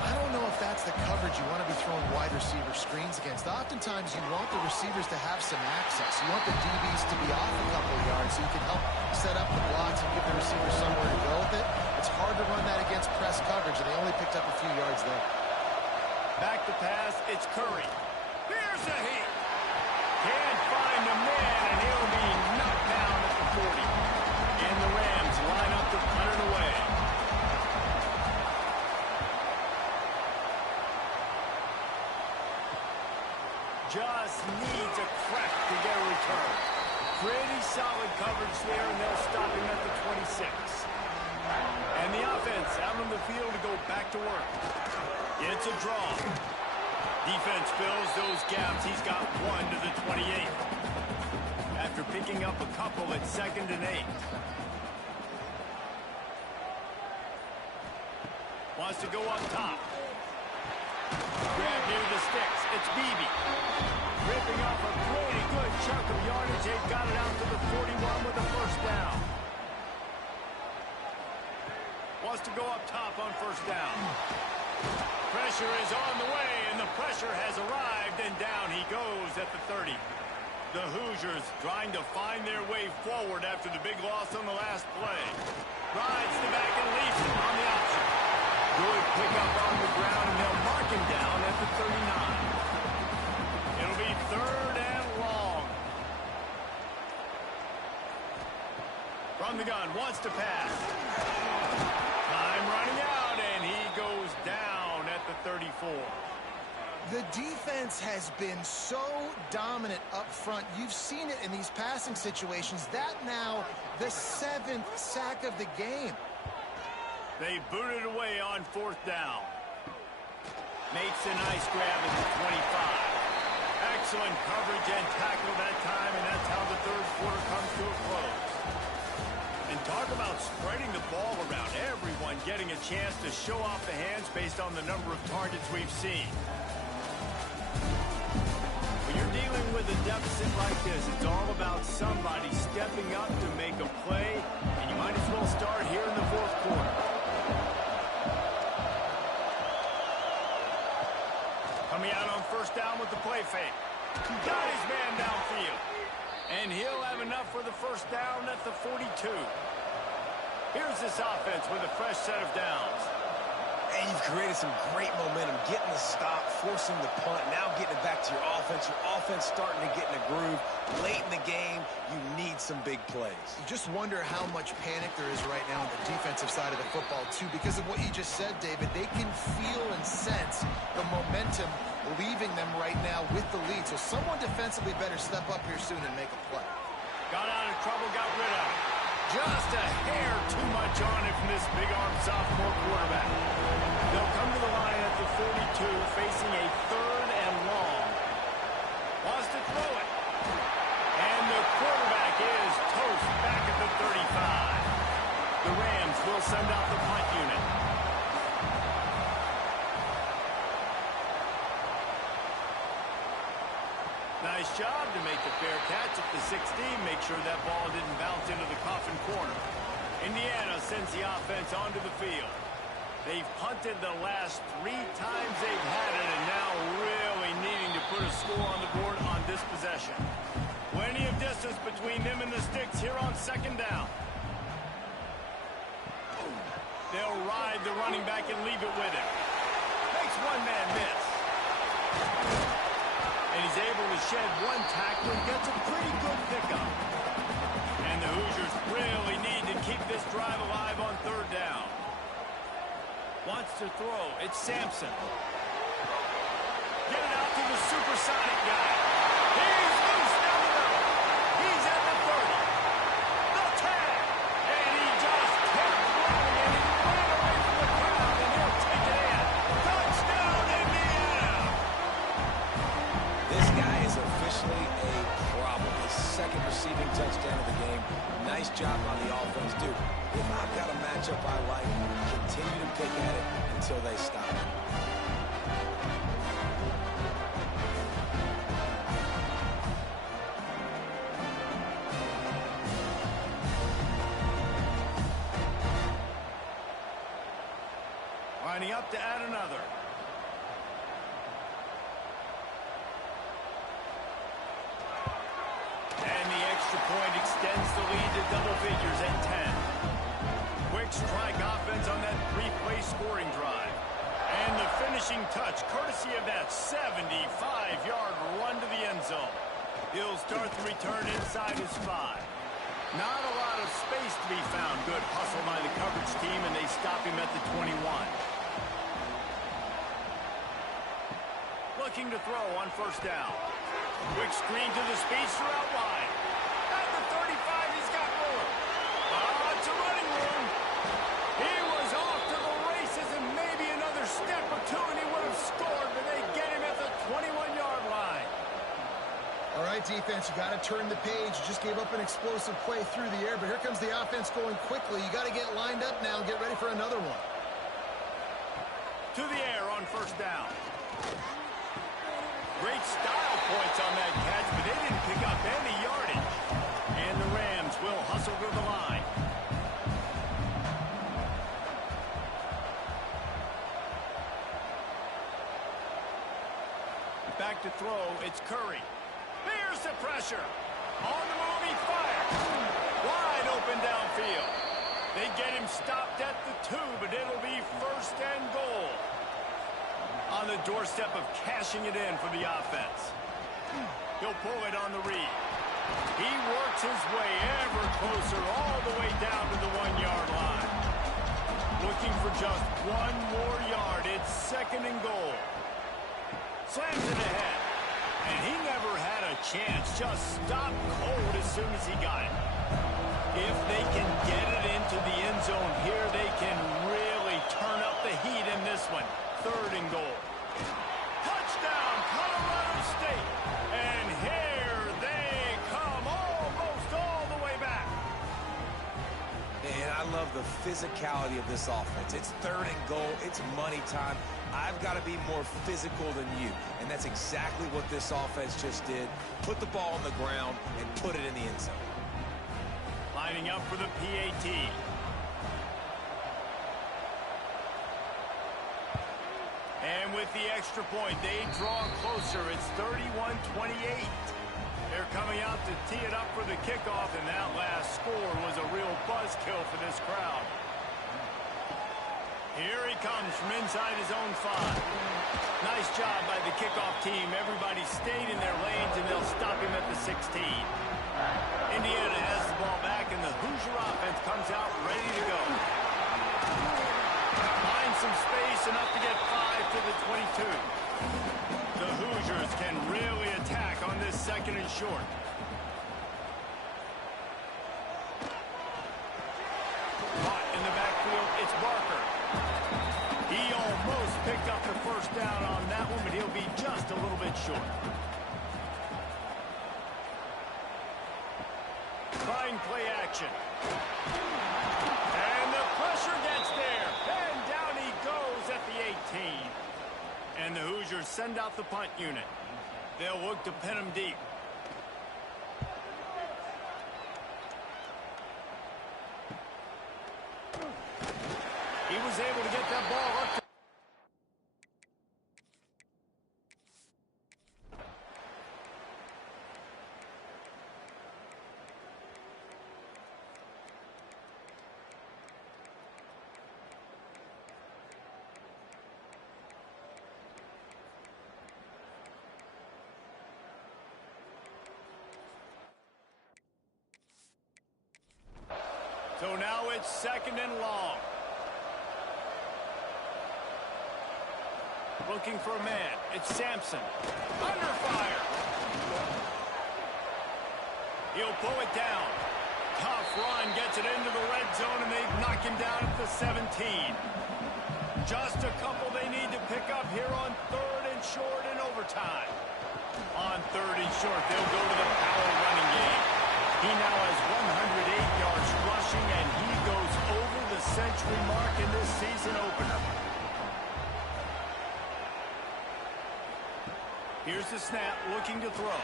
I don't know if that's the coverage you want to be throwing wide receiver screens against. Oftentimes, you want the receivers to have some access. You want the DBs to be off a couple of yards so you can help set up the blocks and give the receivers somewhere to go with it. It's hard to run that against press coverage, and they only picked up a few yards there. Back to pass, it's Curry. Here's a hit. Can't find the man, and he'll be knocked down at the 40. And the Rams line up to punt it away. Just needs a crack to get a return. Pretty solid coverage there, and they'll stop him at the 26. And the offense out on the field to go back to work. It's a draw. Defense fills those gaps. He's got one to the 28. After picking up a couple at 2nd and 8. Wants to go up top. Grab near the sticks. It's Beebe. Ripping off a pretty good chunk of yardage. They've got it out to the 41 with a first down. Wants to go up top on first down. Pressure is on the way, and the pressure has arrived, and down he goes at the 30. The Hoosiers trying to find their way forward after the big loss on the last play. Rides the back and leaves him on the option. Good pickup on the ground, and they'll mark him down at the 39. It'll be 3rd and long. From the gun, wants to pass. Time running out, and he goes down at the 34. The defense has been so dominant up front. You've seen it in these passing situations. That now the 7th sack of the game. They boot it away on 4th down. Makes a nice grab at the 25. Excellent coverage and tackle that time, and that's how the 3rd quarter comes to a close. And talk about spreading the ball around. Everyone getting a chance to show off the hands based on the number of targets we've seen. When you're dealing with a deficit like this, it's all about somebody stepping up to make a play, and you might as well start here in the 4th quarter. Coming out on first down with the play fake. Got his man downfield. And he'll have enough for the first down at the 42. Here's this offense with a fresh set of downs. And you've created some great momentum, getting the stop, forcing the punt, now getting it back to your offense. Your offense starting to get in a groove. Late in the game, you need some big plays. You just wonder how much panic there is right now on the defensive side of the football, too, because of what you just said, David. They can feel and sense the momentum leaving them right now with the lead. So someone defensively better step up here soon and make a play. Got out of trouble, got rid of it. Just a hair too much on it from this big-arm sophomore quarterback. They'll come to the line at the 42, facing a 3rd and long. Wants to throw it. And the quarterback is toast back at the 35. The Rams will send out the punt unit. Nice job to make the fair catch at the 16. Make sure that ball didn't bounce into the coffin corner. Indiana sends the offense onto the field. They've punted the last 3 times they've had it, and now really needing to put a score on the board on this possession. Plenty of distance between them and the sticks here on 2nd down. They'll ride the running back and leave it with him. Makes one man miss. And he's able to shed one tackle and gets a pretty good pickup. And the Hoosiers really need to keep this drive alive on 3rd down. Wants to throw. It's Sampson. Get it out to the supersonic guy. He's loose down the middle. He receiving touchdown of the game. Nice job on the offense, dude. If I've got a matchup I like, continue to pick at it until they stop. Lining up to add another. And the extra point extends the lead to double figures at 10. Quick strike offense on that three-play scoring drive. And the finishing touch, courtesy of that 75-yard run to the end zone. He'll start the return inside his 5. Not a lot of space to be found. Good hustle by the coverage team, and they stop him at the 21. Looking to throw on first down. Quick screen to the speedster out wide. At the 35, he's got more. It's a running room. He was off to the races and maybe another step or two, and he would have scored, but they get him at the 21-yard line. All right, defense, you got to turn the page. You just gave up an explosive play through the air, but here comes the offense going quickly. You got to get lined up now and get ready for another one. To the air on first down. Great style points on that catch, but they didn't pick up any yardage. And the Rams will hustle to the line. Back to throw, it's Curry. Here's the pressure. On the move, he fires. Wide open downfield. They get him stopped at the 2, but it'll be first and goal. On the doorstep of cashing it in for the offense. He'll pull it on the read. He works his way ever closer all the way down to the 1-yard line. Looking for just one more yard. It's second and goal. Slams it ahead. And he never had a chance. Just stopped cold as soon as he got it. If they can get it into the end zone here, they can really turn up the heat in this one. Third and goal. Touchdown, Colorado State. And here they come almost all the way back. And I love the physicality of this offense. It's third and goal. It's money time. I've got to be more physical than you. And that's exactly what this offense just did. Put the ball on the ground and put it in the end zone. Lining up for the PAT. And with the extra point, they draw closer. It's 31-28. They're coming out to tee it up for the kickoff, and that last score was a real buzzkill for this crowd. Here he comes from inside his own 5. Nice job by the kickoff team. Everybody stayed in their lanes, and they'll stop him at the 16. Indiana has the ball back, and the Hoosier offense comes out ready to go. Finds some space, enough to get 5 to the 22. The Hoosiers can really attack on this second and short. Caught in the backfield, it's Barker. He almost picked up the first down on that one, but he'll be just a little bit short. Fine play action. And the pressure gets there. And down he goes at the 18. And the Hoosiers send out the punt unit. They'll look to pin him deep. He was able to get that ball up to So now it's second and long. Looking for a man. It's Sampson. Under fire. He'll pull it down. Tough run. Gets it into the red zone, and they knock him down at the 17. Just a couple they need to pick up here on third and short in overtime. On third and short, they'll go to the power running game. He now has 108 yards rushing, and he goes over the century mark in this season opener. Here's the snap, looking to throw.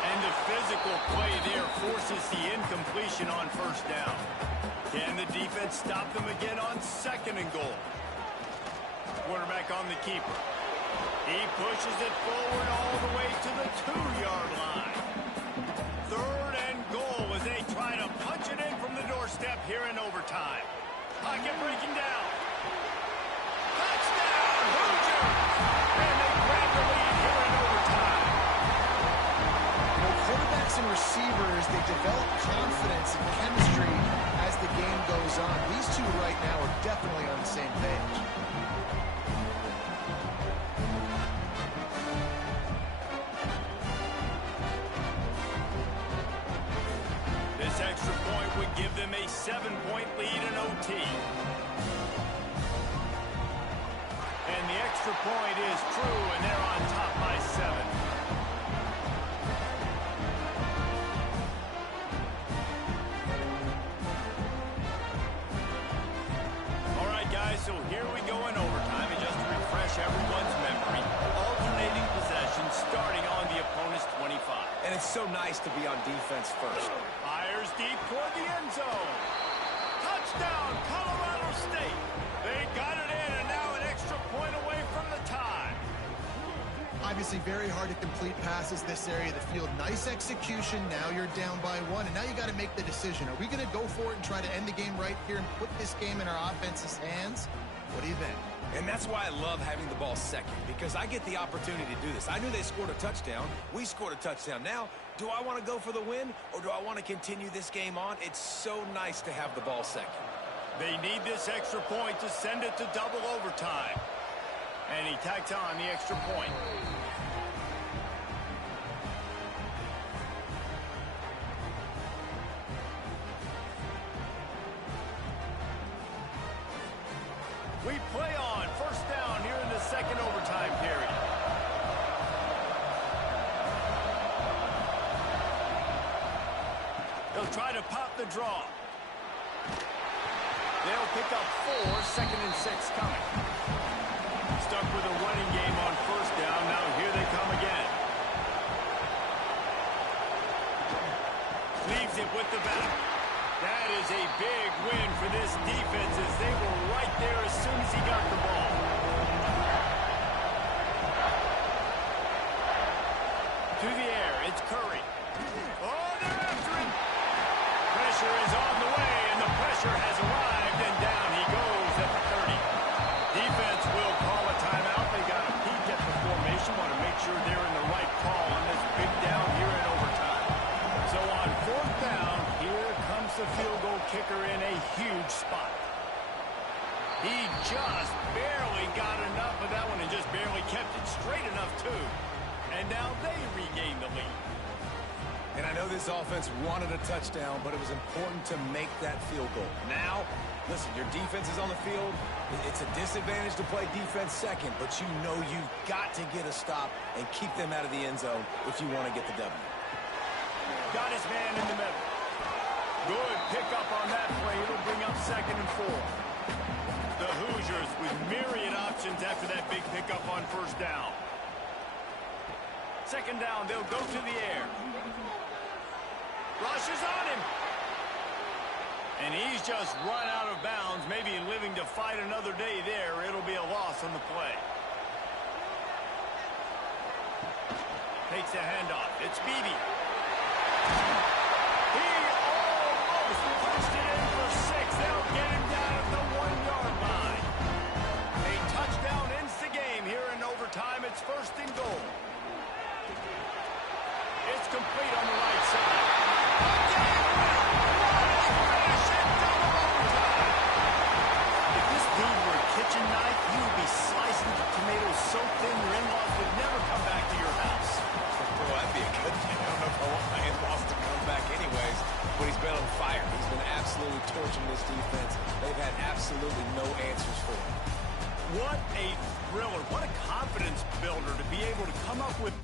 And the physical play there forces the incompletion on first down. Can the defense stop them again on second and goal? Quarterback on the keeper. He pushes it forward all the way to the 2-yard line. Third and goal as they try to punch it in from the doorstep here in overtime. Pocket breaking down. Touchdown, Hoosiers! And they grab the lead here in overtime. Well, quarterbacks and receivers, they develop confidence and chemistry as the game goes on. These two right now are definitely on the same page. This extra point would give them a 7-point lead in OT. And the extra point is true, and they're on top by 7. All right, guys, so here we go in overtime. And just to refresh everyone's memory, alternating possession starting on the opponent's 25. And it's so nice to be on defense first. Fires deep toward the end zone. Touchdown, Colorado State. They got it in, and now an extra point away from the tie. Obviously very hard to complete passes this area of the field. Nice execution. Now you're down by 1, and now you got to make the decision. Are we going to go for it and try to end the game right here and put this game in our offense's hands? What do you think? And that's why I love having the ball second, because I get the opportunity to do this. I knew they scored a touchdown. We scored a touchdown. Now, do I want to go for the win, or do I want to continue this game on? It's so nice to have the ball second. They need this extra point to send it to double overtime. And he tacks on the extra point. We play on first down here in the second overtime period. They'll try to pop the draw. They'll pick up 4, second and 6 coming. Stuck with a running game on first down. Now here they come again. Leaves it with the back. That is a big win for this defense as they were right there as soon as he got the ball. To the air, it's Curry. Oh, they're after him. Pressure is on the way, and the pressure has arrived, and down he goes at the 30. Defense will call a timeout. They got a peek at the formation, want to make sure they're in the right call on this big down here in overtime. So on fourth down, here comes the field goal kicker in a huge spot. He just barely got enough of that one and just barely kept it straight enough, too. And now they regain the lead. And I know this offense wanted a touchdown, but it was important to make that field goal. Now, listen, your defense is on the field. It's a disadvantage to play defense second, but you know you've got to get a stop and keep them out of the end zone if you want to get the W. Got his man in the middle. Good pickup on that play. It'll bring up second and 4. The Hoosiers with myriad options after that big pickup on first down. Second down, they'll go to the air. Rush is on him. And he's just run out of bounds, maybe living to fight another day there. It'll be a loss on the play. Takes the handoff. It's Beebe. He almost punched it in for 6. They'll get him down at the 1-yard line. A touchdown ends the game here in overtime. It's first and goal. It's complete on the right side. If this dude were a kitchen knife, you would be slicing the tomatoes so thin your in-laws would never come back to your house. Well, that'd be a good thing. I don't know if I want my in-laws to come back anyways, but he's been on fire. He's been absolutely torching this defense. They've had absolutely no answers for him. What a thriller. What a confidence builder to be able to come up with.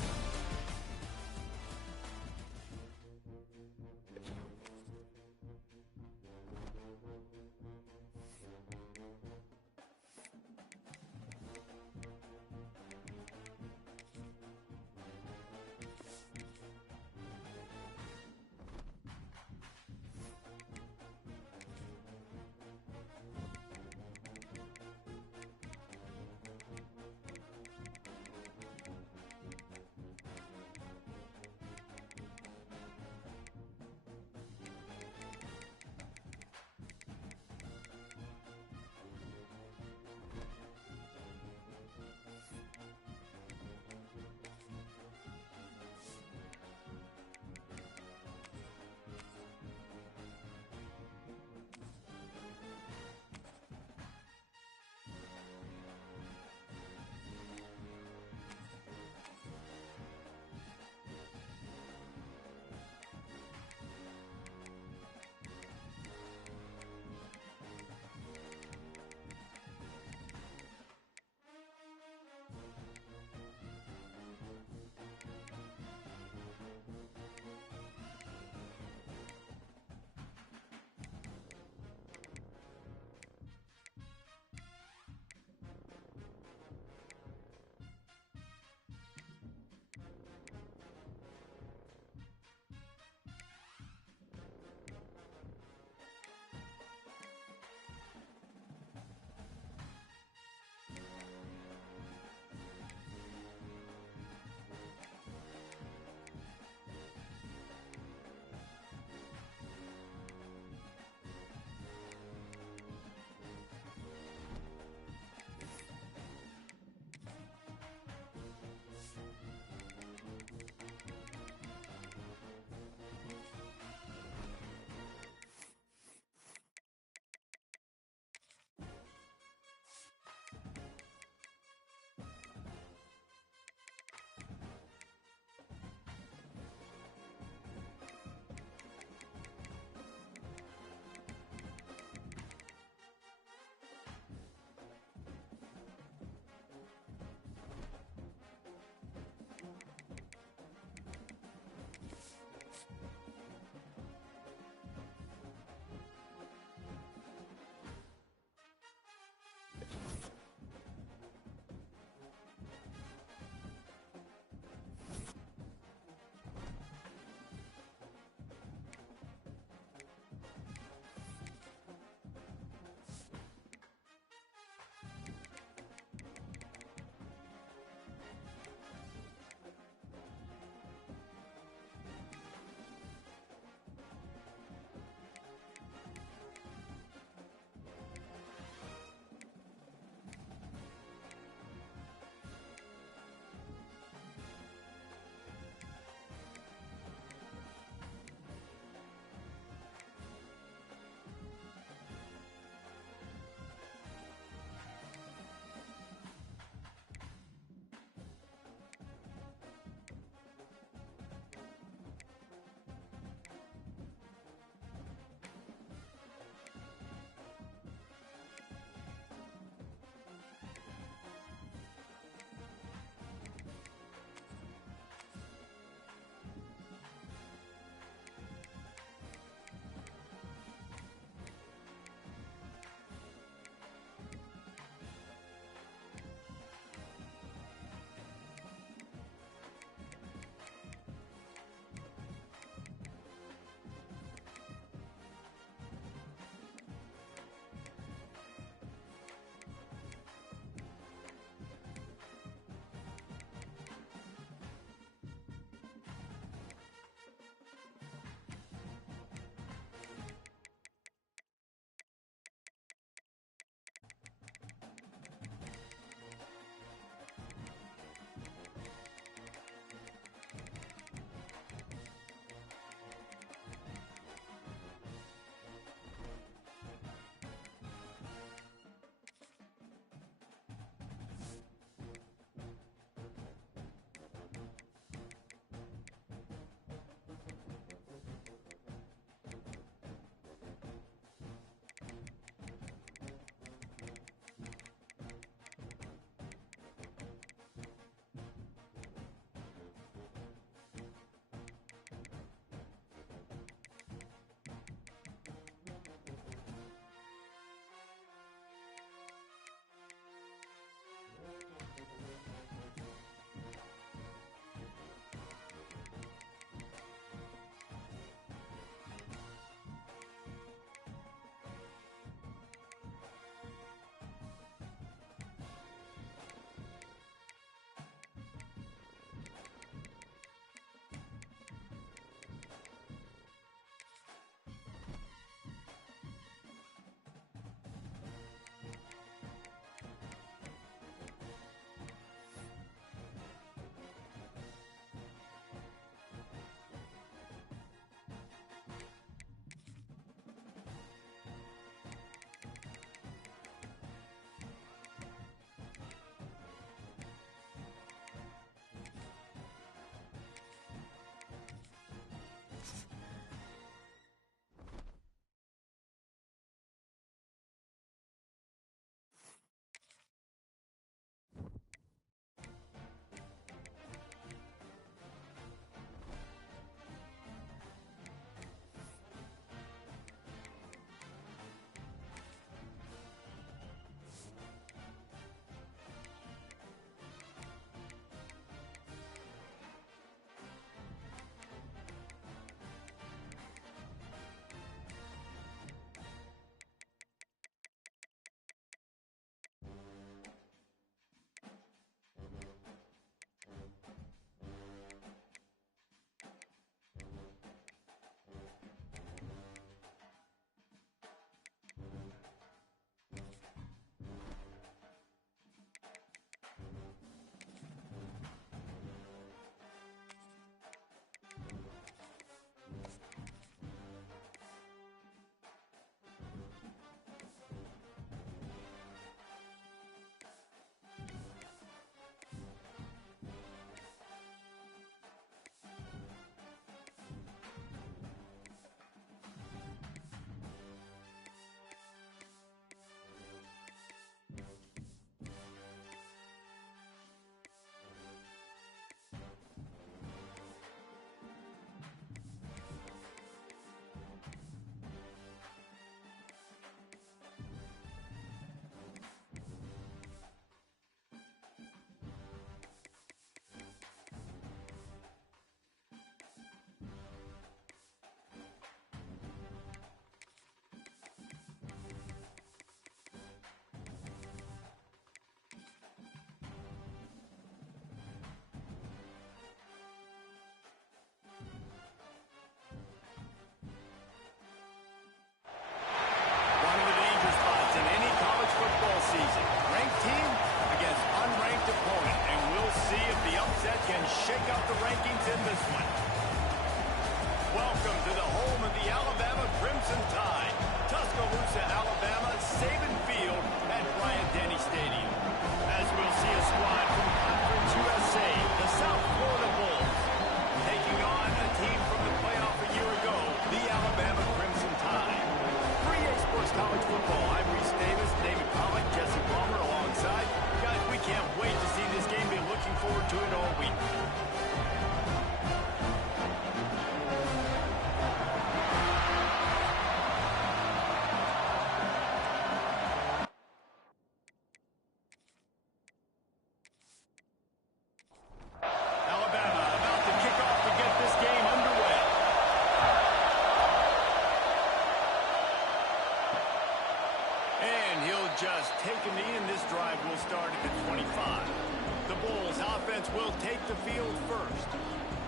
will take the field first.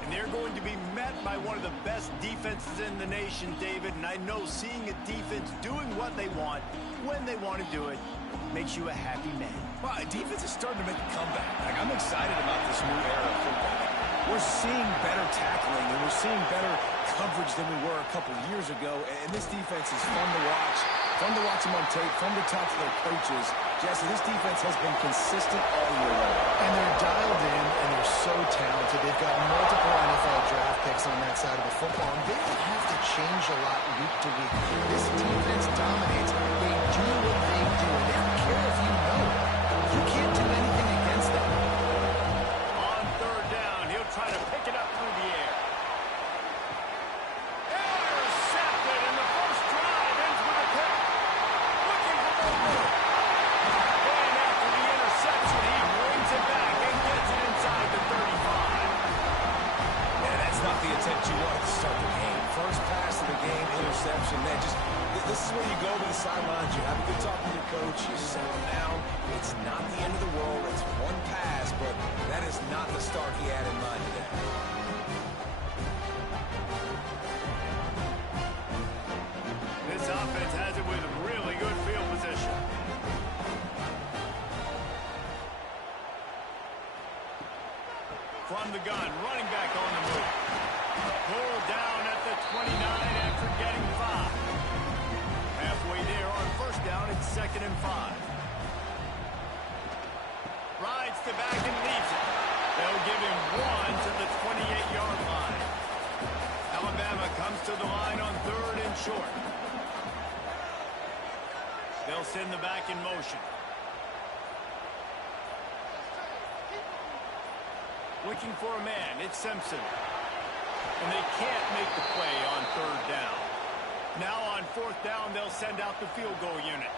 And they're going to be met by one of the best defenses in the nation, David. And I know seeing a defense doing what they want, when they want to do it, makes you a happy man. Well, defense is starting to make a comeback. Like, I'm excited about this new era of football. We're seeing better tackling, and we're seeing better coverage than we were a couple years ago. And this defense is fun to watch. Fun to watch them on tape. Fun to talk to their coaches. Jesse, this defense has been consistent all year long. And they're dialed in, and they're so talented. They've got multiple NFL draft picks on that side of the football, and they don't have to change a lot week to week. This defense dominates. They do what they do, and they don't care if you know it. You can't do anything against them. On third down, he'll try to pick it up through the air. Intercepted, and the first drive ends with a pick. Looking for more. And after the interception, he brings it back and gets it inside the 35. Yeah, that's not the attempt you wanted to start the game. First pass of the game, interception. Man, this is where you go to the sidelines. You have a good talk with your coach. You settle him down. It's not the end of the world. It's one pass, but that is not the start he had in mind today. This offense has it with really good field position. From the gun, running back on the move. Pulled down at the 29 after getting 5. Halfway there on first down, it's 2nd and 5. Rides the back and leaves it. They'll give him 1 to the 28-yard line. Alabama comes to the line on 3rd and short. They'll send the back in motion. Looking for a man, it's Simpson. And they can't make the play on 3rd down. Now on 4th down, they'll send out the field goal unit.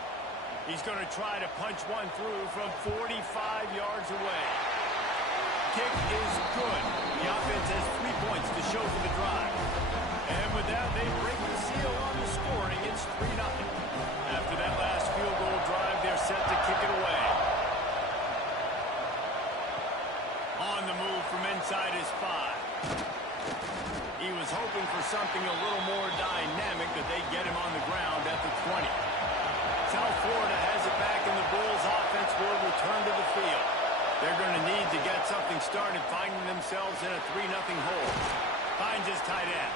He's going to try to punch one through from 45 yards away. Kick is good. The offense has 3 points to show for the drive. And with that, they break the seal on the scoring. It's 3-0. After that last field goal drive, they're set to kick it away. On the move from inside his 5. He was hoping for something a little more dynamic, but they get him on the ground at the 20. South Florida has it back, and the Bulls offense will return to the field. They're going to need to get something started, finding themselves in a 3-0 hole. Finds his tight end.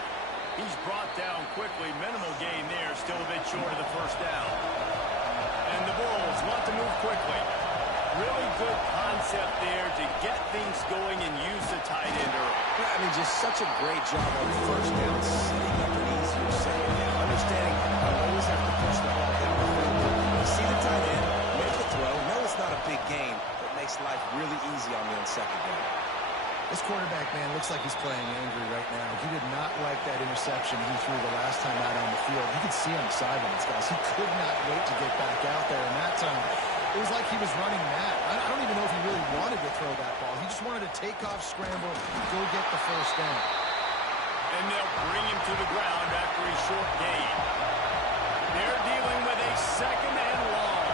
He's brought down quickly. Minimal gain there, still a bit short of the first down. And the Bulls want to move quickly. Really good concept there to get things going and use the tight end early. I mean, just such a great job on first down, setting up an easier second down. Understanding I always have to push the ball down the field. You see the tight end, make the throw. No, it's not a big gain, but makes life really easy on me on second down. This quarterback, man, looks like he's playing angry right now. He did not like that interception he threw the last time out on the field. You could see on the sidelines, guys. He could not wait to get back out there, and that time it was like he was running mad. I don't even know if he really wanted to throw that ball. He just wanted to take off, scramble, go get the first down. And they'll bring him to the ground after a short gain. They're dealing with a 2nd and long.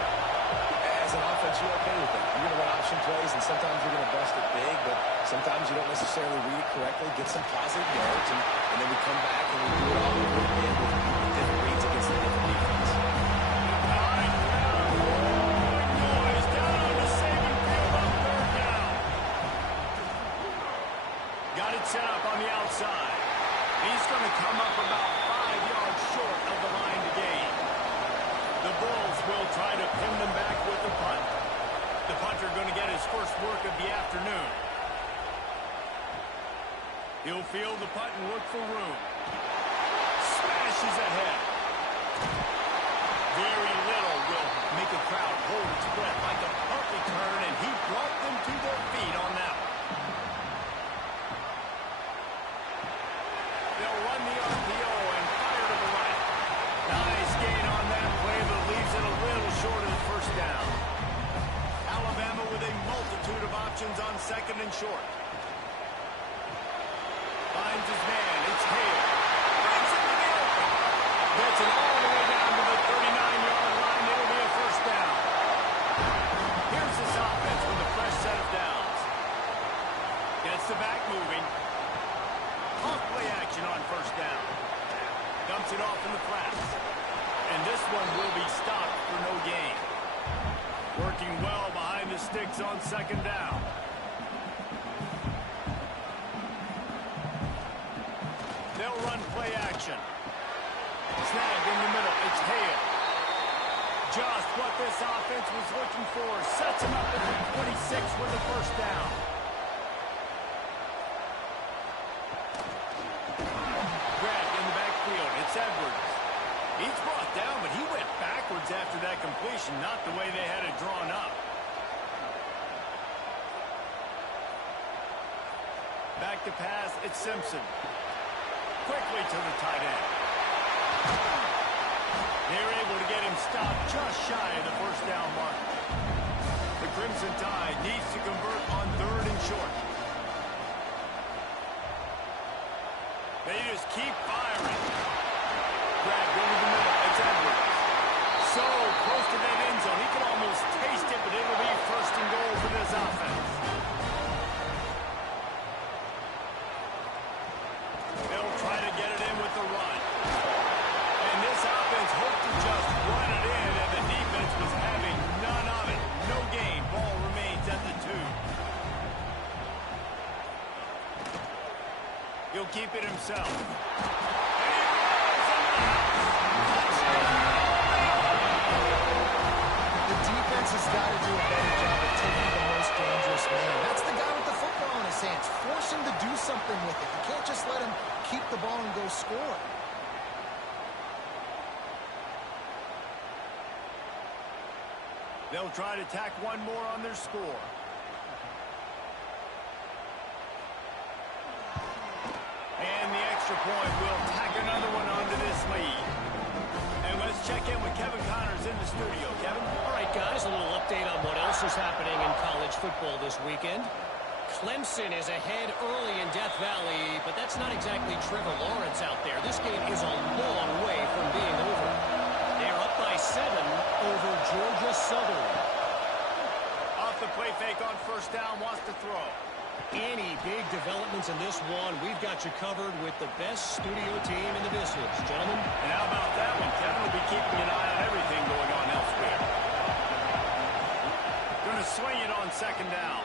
As an offense, you're okay with that. You're going to run option plays, and sometimes you're going to bust it big, but sometimes you don't necessarily read it correctly, get some positive yards, and then we come back and we do it all over again with different reads against the different defense. Got it set up on the outside. He's going to come up about 5 yards short of the line to gain. The Bulls will try to pin them back with the punt. The punter going to get his first work of the afternoon. He'll field the punt and look for room. Smashes ahead. Very little will make a crowd hold its breath like a punt return, and he brought them to their feet on that one. They'll run the RPO and fire to the right. Nice gain on that play, but leaves it a little short of the first down. Alabama with a multitude of options on 2nd and short. Finds his man. It's Hale. Breaks into the open. Gets it all the way down to the 39-yard line. It'll be a first down. Here's this offense with a fresh set of downs. the back moving. Off play action on first down. Dumps it off in the flats. And this one will be stopped for no gain. Working well behind the sticks on second down. They'll run play action. Snag in the middle. It's Hale. Just what this offense was looking for. Sets him up at the 26 with the first down. Grab in the backfield. It's Edwards. He's brought down, but he went backwards after that completion, not the way they had it drawn up. Back to pass, it's Simpson. Quickly to the tight end. They're able to get him stopped just shy of the first down mark. The Crimson Tide needs to convert on third and short. They just keep firing. Grabbed into the middle. It's Edwards. So close to that end zone. He can almost taste it, but it'll be first and goal for this offense. They'll try to get it in with the run. And this offense hoped to just run it in, and the defense was having none of it. No gain. Ball remains at the 2. He'll keep it himself. Has got to do a better job of taking the most dangerous man. That's the guy with the football in his hands. Force him to do something with it. You can't just let him keep the ball and go score. They'll try to tack one more on their score. And the extra point will tack another one onto this lead. And let's check in with Kevin Connors in the studio. Kevin? All right, guys, a little update on what else is happening in college football this weekend. Clemson is ahead early in Death Valley, but that's not exactly Trevor Lawrence out there. This game is a long way from being over. They're up by 7 over Georgia Southern. Off the play fake on first down, wants to throw. Any big developments in this one, we've got you covered with the best studio team in the business, gentlemen. And how about that one? Kevin will be keeping an eye on everything going on elsewhere. Going to swing it on second down.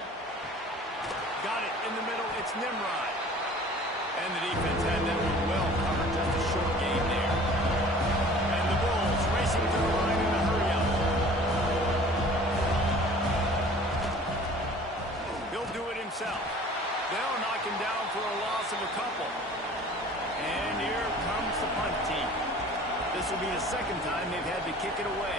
Got it in the middle. It's Nimrod. And the defense had that one well covered. Just a short game there. And the Bulls racing to the line in a hurry-up. He'll do it himself. They'll knock him down for a loss of a couple. And here comes the punt team. This will be the second time they've had to kick it away.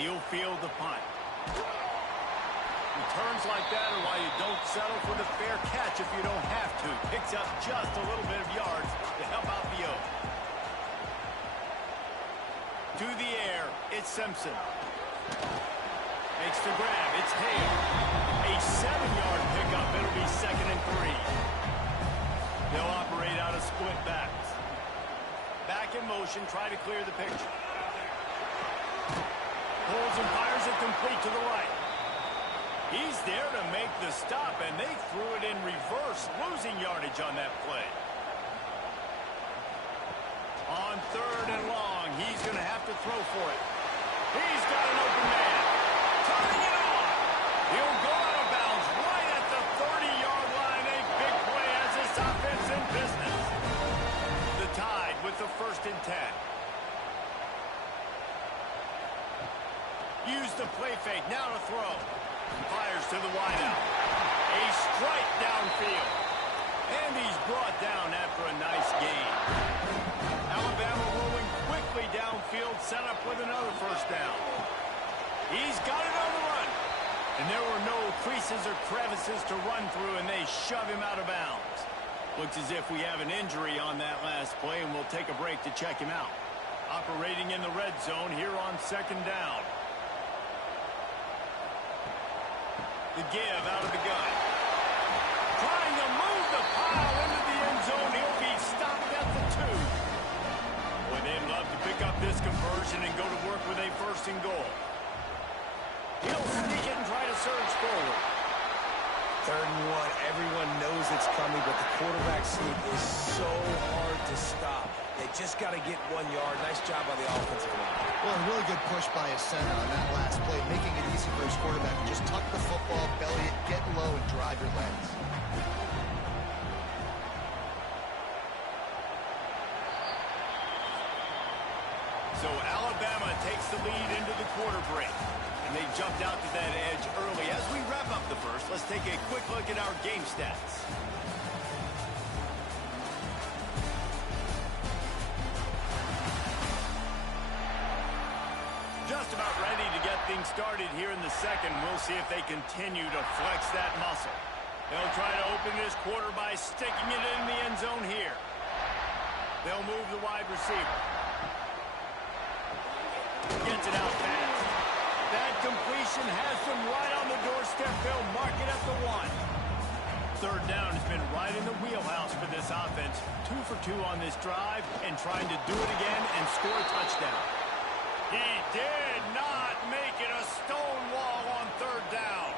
He'll field the punt. Returns like that are why you don't settle for the fair catch if you don't have to. Picks up just a little bit of yards to help out the Oak. To the air, it's Simpson. Makes the grab. It's Hale. A 7-yard pickup. It'll be 2nd and 3. They'll operate out of split backs. Back in motion. Try to clear the picture. Pulls and fires it complete to the right. He's there to make the stop, and they threw it in reverse, losing yardage on that play. On 3rd and long, he's going to have to throw for it. He's got an open man. Turning it on. He'll go out of bounds right at the 30-yard line. A big play as this offense in business. The Tide with the 1st and 10. Use the play fake. Now to throw. Fires to the wideout. A strike downfield. And he's brought down after a nice gain. Alabama rolling quickly downfield, set up with another first down. He's got it on the run. And there were no creases or crevices to run through, and they shove him out of bounds. Looks as if we have an injury on that last play, and we'll take a break to check him out. Operating in the red zone here on 2nd down. The give out of the gun. Trying to move the pile into the end zone. He'll be stopped at the 2. Boy, they'd love to pick up this conversion and go to work with a 1st and goal. He'll sneak it and try to surge forward. 3rd and 1. Everyone knows it's coming, but the quarterback sneak is so hard to stop. They just got to get 1 yard. Nice job by the offensive line. Well, a really good push by his center on that last play, making it easy for his quarterback to just tuck the football, belly it, get low, and drive your legs. So Alabama takes the lead into the quarter break. And they jumped out to that edge early. As we wrap up the first, let's take a quick look at our game stats. Just about ready to get things started here in the second. We'll see if they continue to flex that muscle. They'll try to open this quarter by sticking it in the end zone here. They'll move the wide receiver. Gets it out fast. That completion has them right on the doorstep. They'll mark it at the 1. 3rd down has been right in the wheelhouse for this offense. 2 for 2 on this drive and trying to do it again and score a touchdown. He did not make it a stone wall on 3rd down.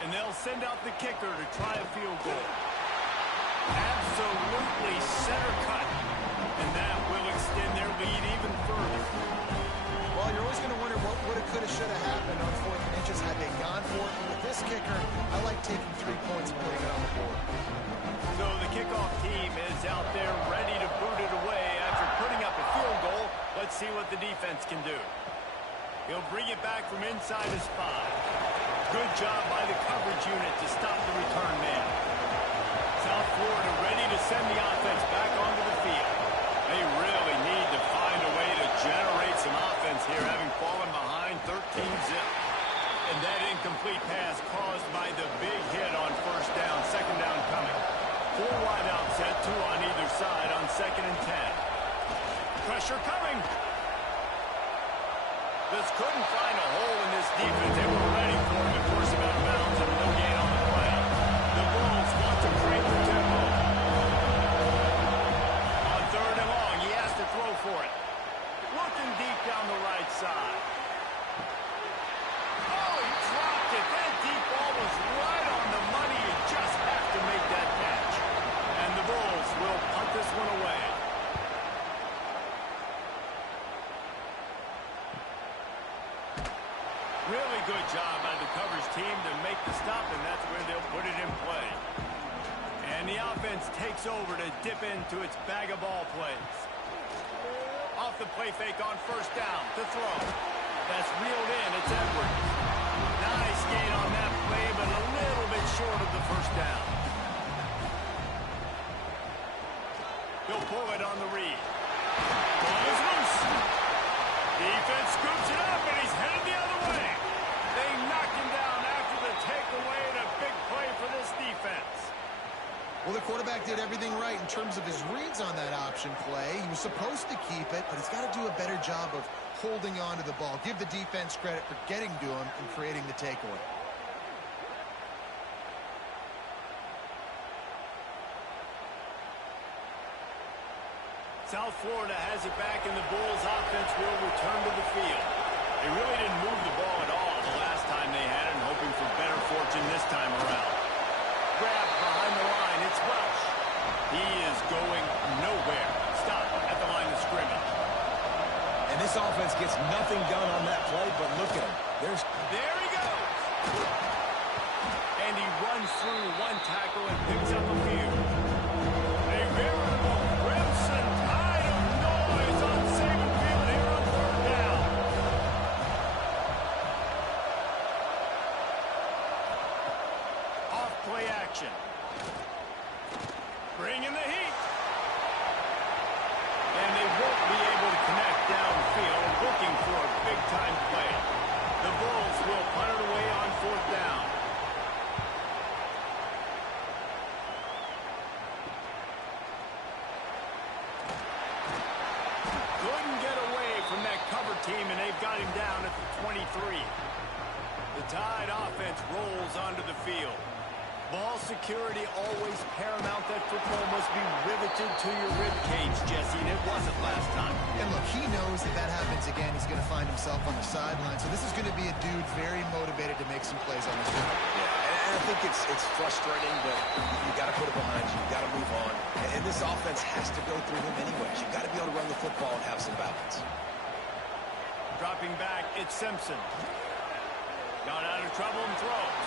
And they'll send out the kicker to try a field goal. Absolutely center cut. And that will extend their lead even further. Well, you're always going to wonder what woulda, coulda, shoulda happened on 4th and inches had they gone for it. With this kicker, I like taking 3 points and putting it on the board. So the kickoff team is out there ready to boot it away after putting up a field goal. Let's see what the defense can do. He'll bring it back from inside his 5. Good job by the coverage unit to stop the return man. South Florida ready to send the offense back onto the field. They really need to find a way to generate some offense here, having fallen behind 13-zip. And that incomplete pass caused by the big hit on 1st down, 2nd down coming. 4 wide out set, 2 on either side on 2nd and 10. Pressure coming. Just couldn't find a hole in this defense. They were ready for him to force him out of bounds and no gain on the play. The Bulls want to break the tempo. On 3rd and long, he has to throw for it. Looking deep down the right side. Oh, he dropped it. That deep ball was right on the money. You just have to make that catch. And the Bulls will punt this one away. Really good job by the coverage team to make the stop, and that's where they'll put it in play. And the offense takes over to dip into its bag of ball plays. Off the play fake on 1st down to throw. That's reeled in. It's Edwards. Nice gain on that play, but a little bit short of the 1st down. He'll pull it on the read. Ball is loose. Defense scoops it up, and he's headed the other way. They knock him down after the takeaway, and a big play for this defense. Well, the quarterback did everything right in terms of his reads on that option play. He was supposed to keep it, but he's got to do a better job of holding on to the ball. Give the defense credit for getting to him and creating the takeaway. South Florida has it back, and the Bulls offense will return to the field. They really didn't move the ball at all the last time they had it, and hoping for better fortune this time around. Grab behind the line. It's Welsh. He is going nowhere. Stop at the line of scrimmage. And this offense gets nothing done on that play, but look at him. There he goes. And he runs through one tackle and picks up a few. A veritable crimson tide of noise on Saban Field here on 3rd down. Off play action. Bringing the heat. And they won't be able to connect downfield, looking for a big-time play. The Bulls will punt it away on 4th down. Couldn't get away from that cover team, and they've got him down at the 23. The Tide offense rolls onto the field. Ball security always paramount. That football must be riveted to your rib cage, Jesse, and it wasn't last time. And look, he knows if that happens again, he's going to find himself on the sideline. So this is going to be a dude very motivated to make some plays on this field. Yeah, and I think it's frustrating, but you got to put it behind you. You got to move on. And this offense has to go through him anyways. You got to be able to run the football and have some balance. Dropping back, it's Simpson. Got out of trouble and throws.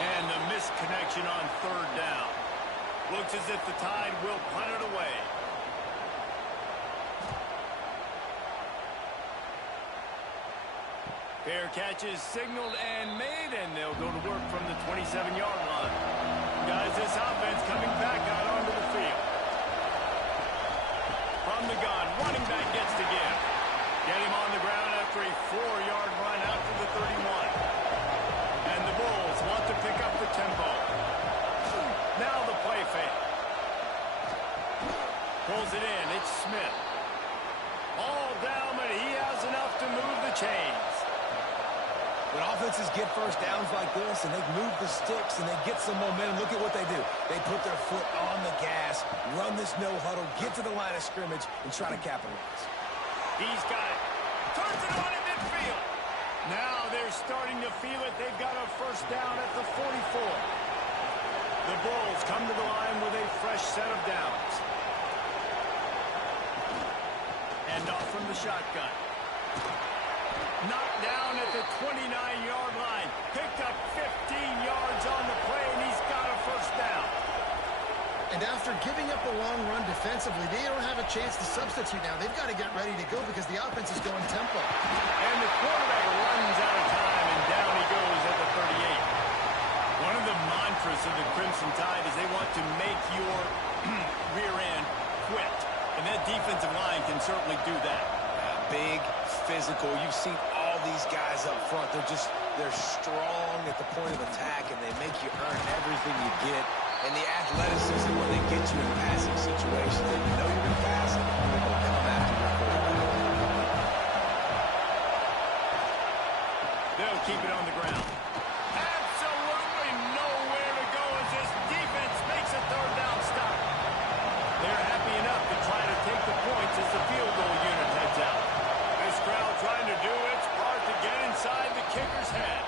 And the missed connection on third down. Looks as if the Tide will punt it away. Fair catch is signaled and made, and they'll go to work from the 27-yard line. Guys, this offense coming back out onto the field. From the gun, running back gets to give. Get him on the ground after a 4-yard run out to the 31. And the Bulls want to pick up the tempo. Now the play fake. Pulls it in. It's Smith. All down, but he has enough to move the chains. When offenses get first downs like this and they move the sticks and they get some momentum, look at what they do. They put their foot on the gas, run this no-huddle, get to the line of scrimmage, and try to capitalize. He's got it. Turns it on in midfield. Now they're starting to feel it. They've got a first down at the 44. The Bulls come to the line with a fresh set of downs. And off from the shotgun. Knocked down at the 29-yard line. Picked up 15 yards on the play, and he's got a first down. And after giving up a long run defensively, they don't have a chance to substitute now. They've got to get ready to go because the offense is going tempo. And the quarterback runs out of time, and down he goes at the 38. One of the mantras of the Crimson Tide is they want to make your rear end quit. And that defensive line can certainly do that. Big, physical. You've seen all these guys up front. They're strong at the point of attack, and they make you earn everything you get. And the athleticism when they get you in passing situations, and you know you're going to pass it, they're going to come after your quarterback. They'll keep it on the ground. Absolutely nowhere to go as this defense makes a third down stop. They're happy enough to try to take the points as the field goal unit heads out. This crowd trying to do its part to get inside the kicker's head.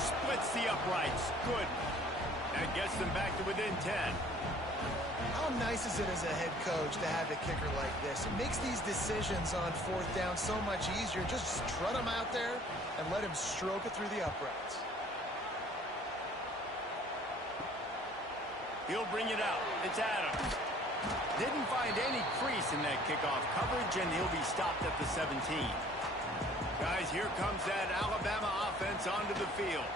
Splits the uprights. Good. That gets them back to within 10. How nice is it as a head coach to have a kicker like this? It makes these decisions on fourth down so much easier. Just strut him out there and let him stroke it through the uprights. He'll bring it out. It's Adams. Didn't find any crease in that kickoff coverage, and he'll be stopped at the 17. Guys, here comes that Alabama offense onto the field.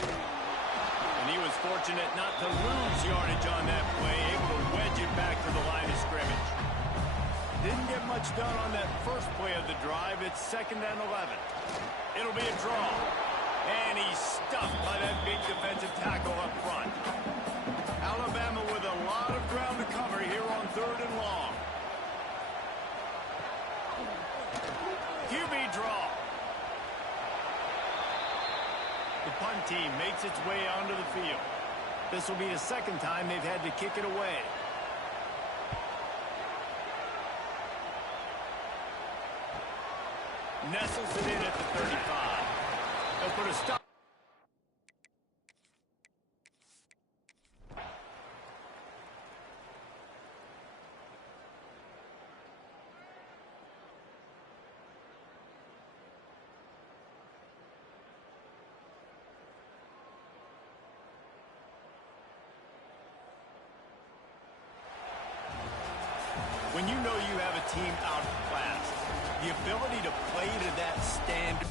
And he was fortunate not to lose yardage on that play, able to wedge it back to the line of scrimmage. Didn't get much done on that first play of the drive. It's 2nd and 11. It'll be a draw. And he's stuffed by that big defensive tackle up front. Alabama with a lot of ground to cover here on 3rd and long. QB draw. The punt team makes its way onto the field. This will be the second time they've had to kick it away. Nestles it in at the 35. They'll put a stop. When you know you have a team outclassed, the ability to play to that standard.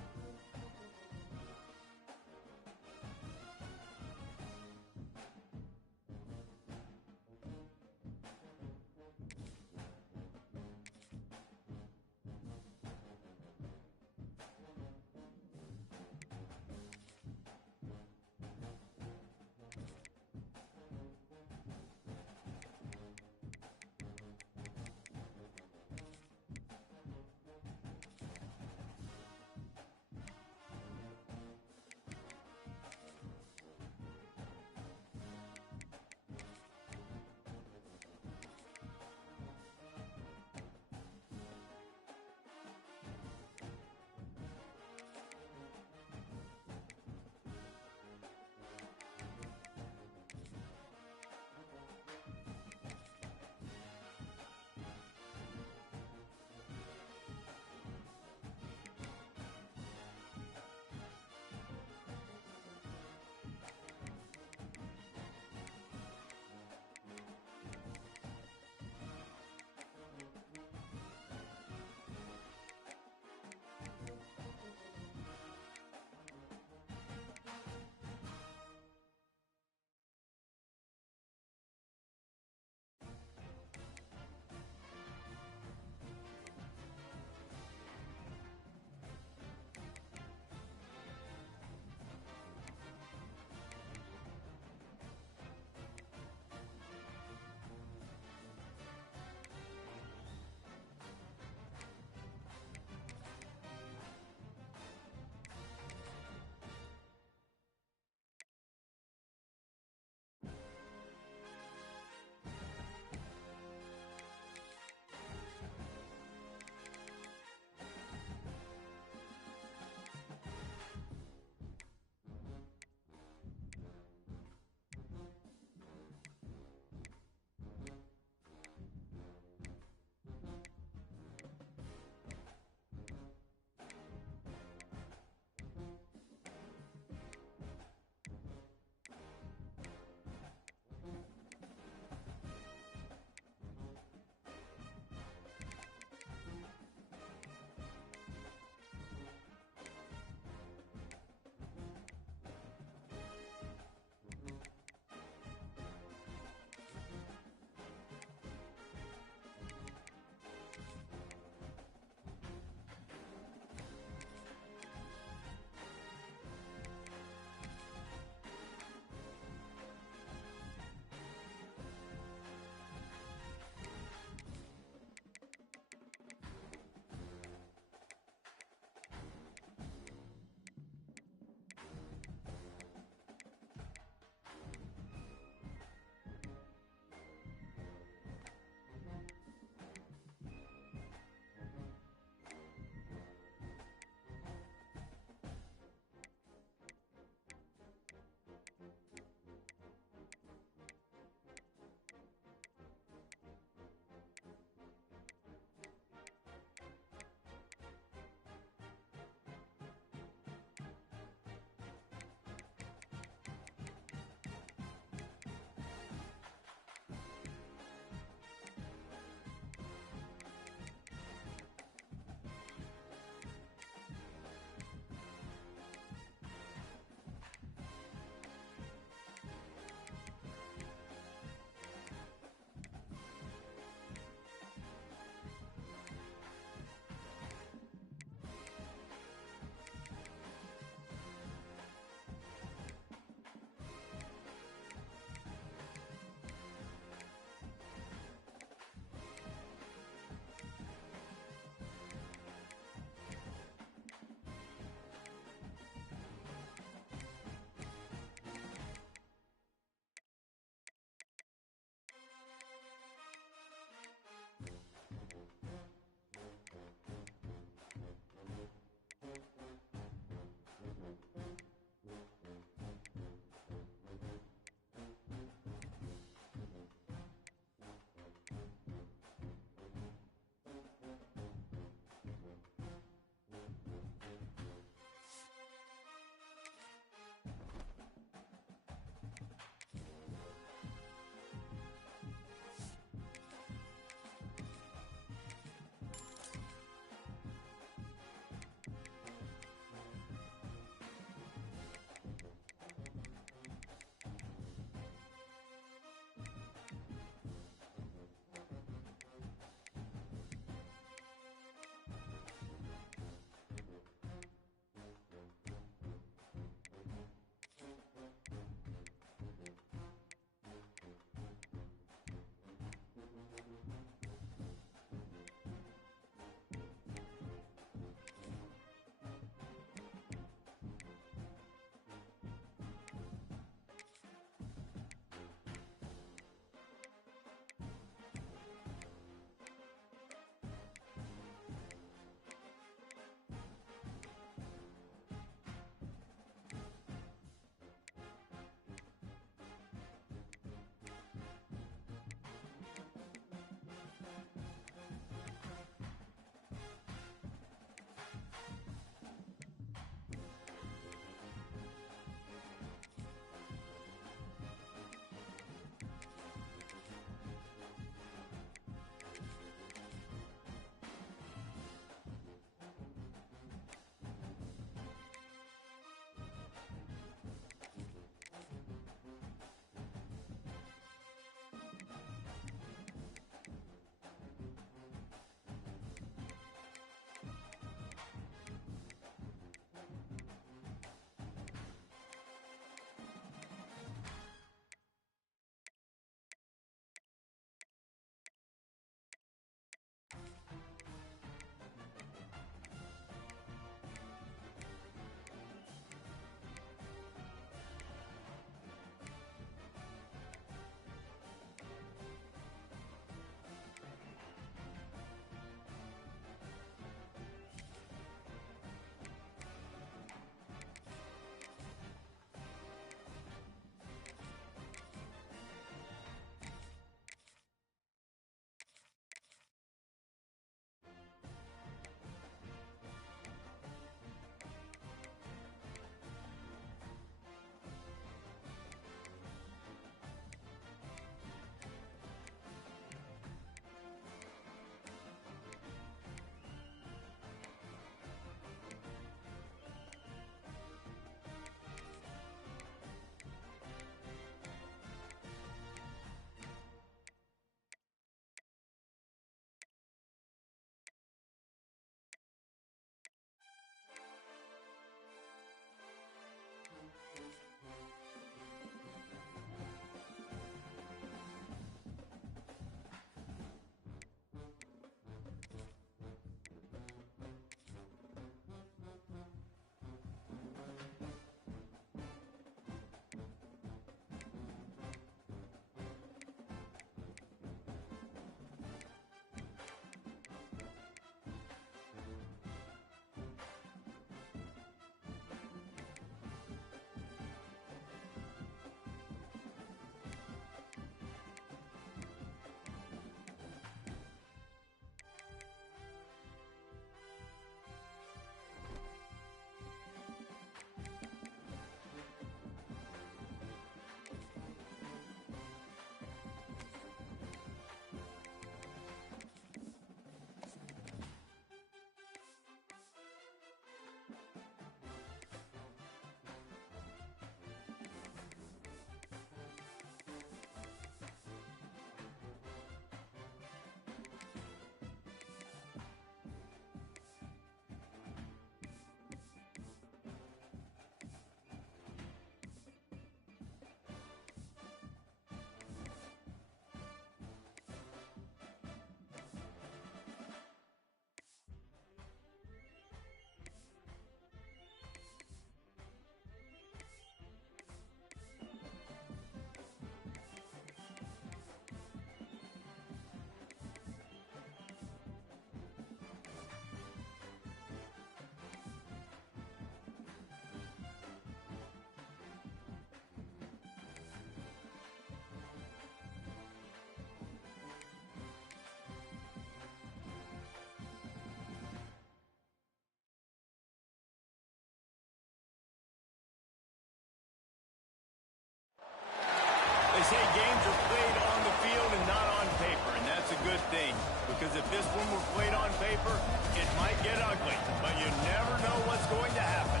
They say games are played on the field and not on paper, and that's a good thing. Because if this one were played on paper, it might get ugly. But you never know what's going to happen.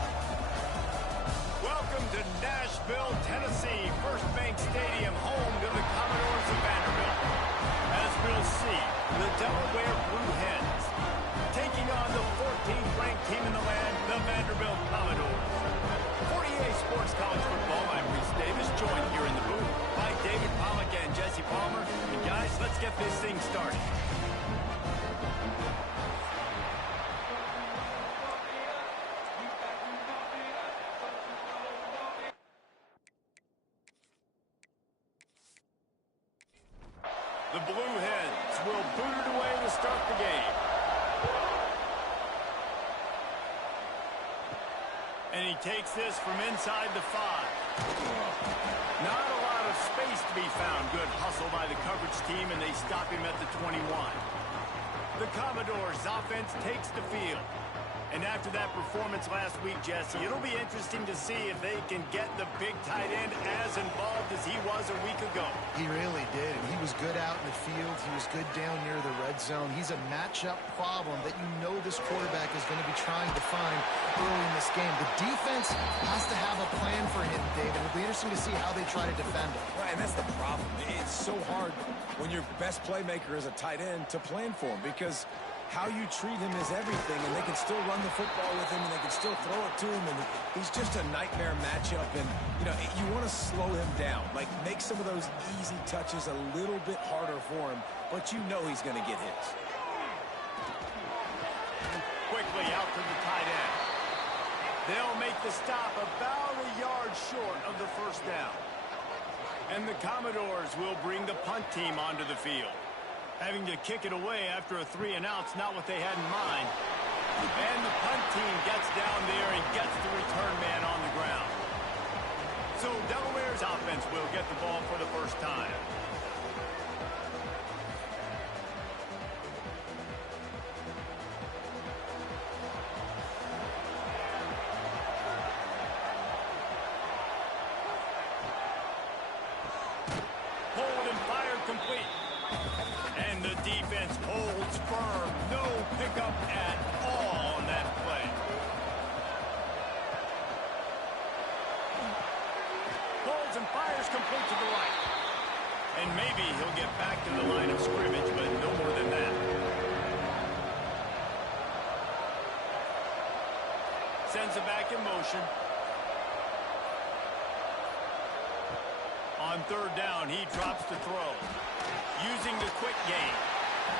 Welcome to Nashville, Tennessee, First Bank Stadium, home to the Commodores of Vanderbilt. As we'll see, the Delaware Blue Hens taking on the 14th ranked team in the land, the Vanderbilt Commodores. 48 Sports College Football, I'm Reese Davis, joined here in the booth by David Pollack and Jesse Palmer. And guys, let's get this thing started. The Blue Hens will boot it away to start the game. And he takes this from inside the 5. Not a lot of space to be found. Good hustle by the coverage team, and they stop him at the 21. The Commodores' offense takes the field. And after that performance last week, Jesse, it'll be interesting to see if they can get the big tight end as involved as he was a week ago. He really did. He was good out in the field. He was good down near the red zone. He's a matchup problem that you know this quarterback is going to be trying to find early in this game. The defense has to have a plan for him, David. It'll be interesting to see how they try to defend him. Right, and that's the problem. It's so hard when your best playmaker is a tight end to plan for him, because how you treat him is everything, and they can still run the football with him, and they can still throw it to him, and he's just a nightmare matchup. And, you know, you want to slow him down, like make some of those easy touches a little bit harder for him, but you know he's going to get hits. Quickly out to the tight end. They'll make the stop about a yard short of the first down. And the Commodores will bring the punt team onto the field. Having to kick it away after a 3-and-out's not what they had in mind. And the punt team gets down there and gets the return man on the ground. So Delaware's offense will get the ball for the first time. Hold and fire complete. And the defense holds firm. No pickup at all on that play. Holds and fires complete to the right. And maybe he'll get back to the line of scrimmage, but no more than that. Sends it back in motion. On third down, he drops to throw. Using the quick game,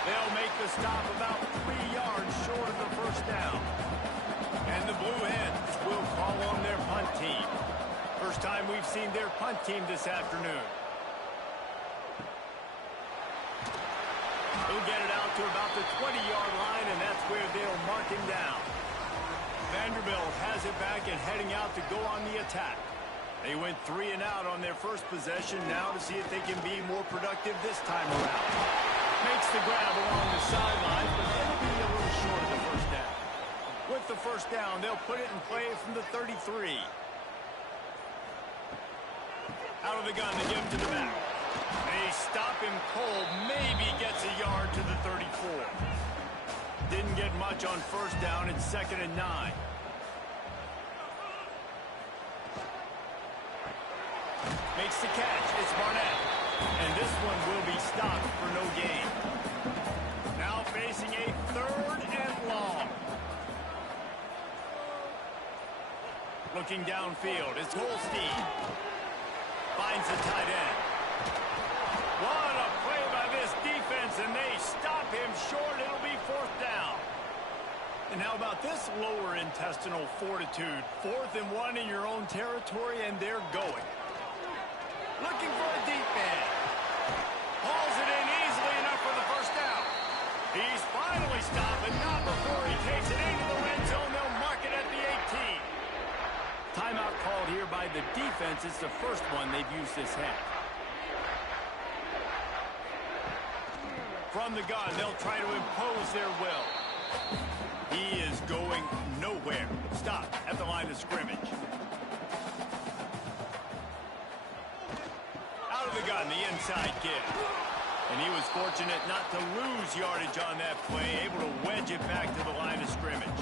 they'll make the stop about 3 yards short of the first down. And the Blue Hens will call on their punt team. First time we've seen their punt team this afternoon. He'll get it out to about the 20-yard line, and that's where they'll mark him down. Vanderbilt has it back and heading out to go on the attack. They went 3-and-out on their first possession, now to see if they can be more productive this time around. Makes the grab along the sideline, but it'll be a little short of the first down. With the first down, they'll put it in play from the 33. Out of the gun, they give him to the back. They stop him cold, maybe gets a yard to the 34. Didn't get much on first down, it's 2nd and 9. Makes the catch. It's Barnett. And this one will be stopped for no gain. Now facing a 3rd and long. Looking downfield. It's Holstein. Finds the tight end. What a play by this defense, and they stop him short. It'll be 4th down. And how about this lower intestinal fortitude? 4th and 1 in your own territory, and they're going. Looking for a deep man. Hauls it in easily enough for the first down. He's finally stopped, but not before he takes it into the end zone. They'll mark it at the 18. Timeout called here by the defense. It's the first one they've used this half. From the gun, they'll try to impose their will. He is going nowhere. Stop at the line of scrimmage. of the gun, the inside kick. And he was fortunate not to lose yardage on that play, able to wedge it back to the line of scrimmage.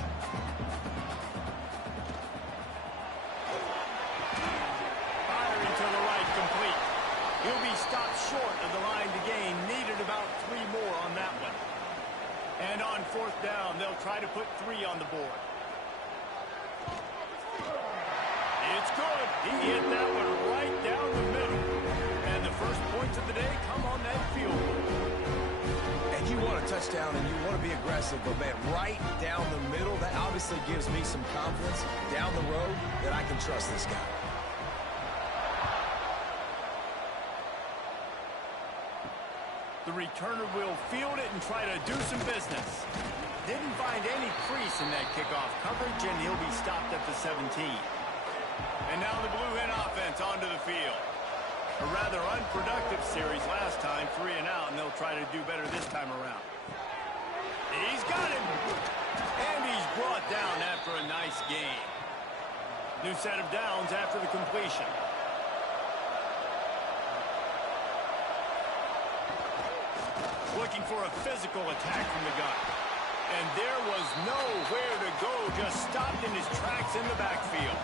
Firing to the right, complete. He'll be stopped short of the line to gain. Needed about 3 more on that one. And on 4th down, they'll try to put 3 on the board. It's good. He hit that one right down the middle. And the first points of the day come on that field goal. And you want a touchdown and you want to be aggressive, but man, right down the middle, that obviously gives me some confidence down the road that I can trust this guy. The returner will field it and try to do some business. Didn't find any crease in that kickoff coverage, and he'll be stopped at the 17. And now the Blue Hen offense onto the field. A rather unproductive series last time, 3 and out, and they'll try to do better this time around. He's got him! And he's brought down after a nice gain. New set of downs after the completion. Looking for a physical attack from the gun. And there was nowhere to go, just stopped in his tracks in the backfield.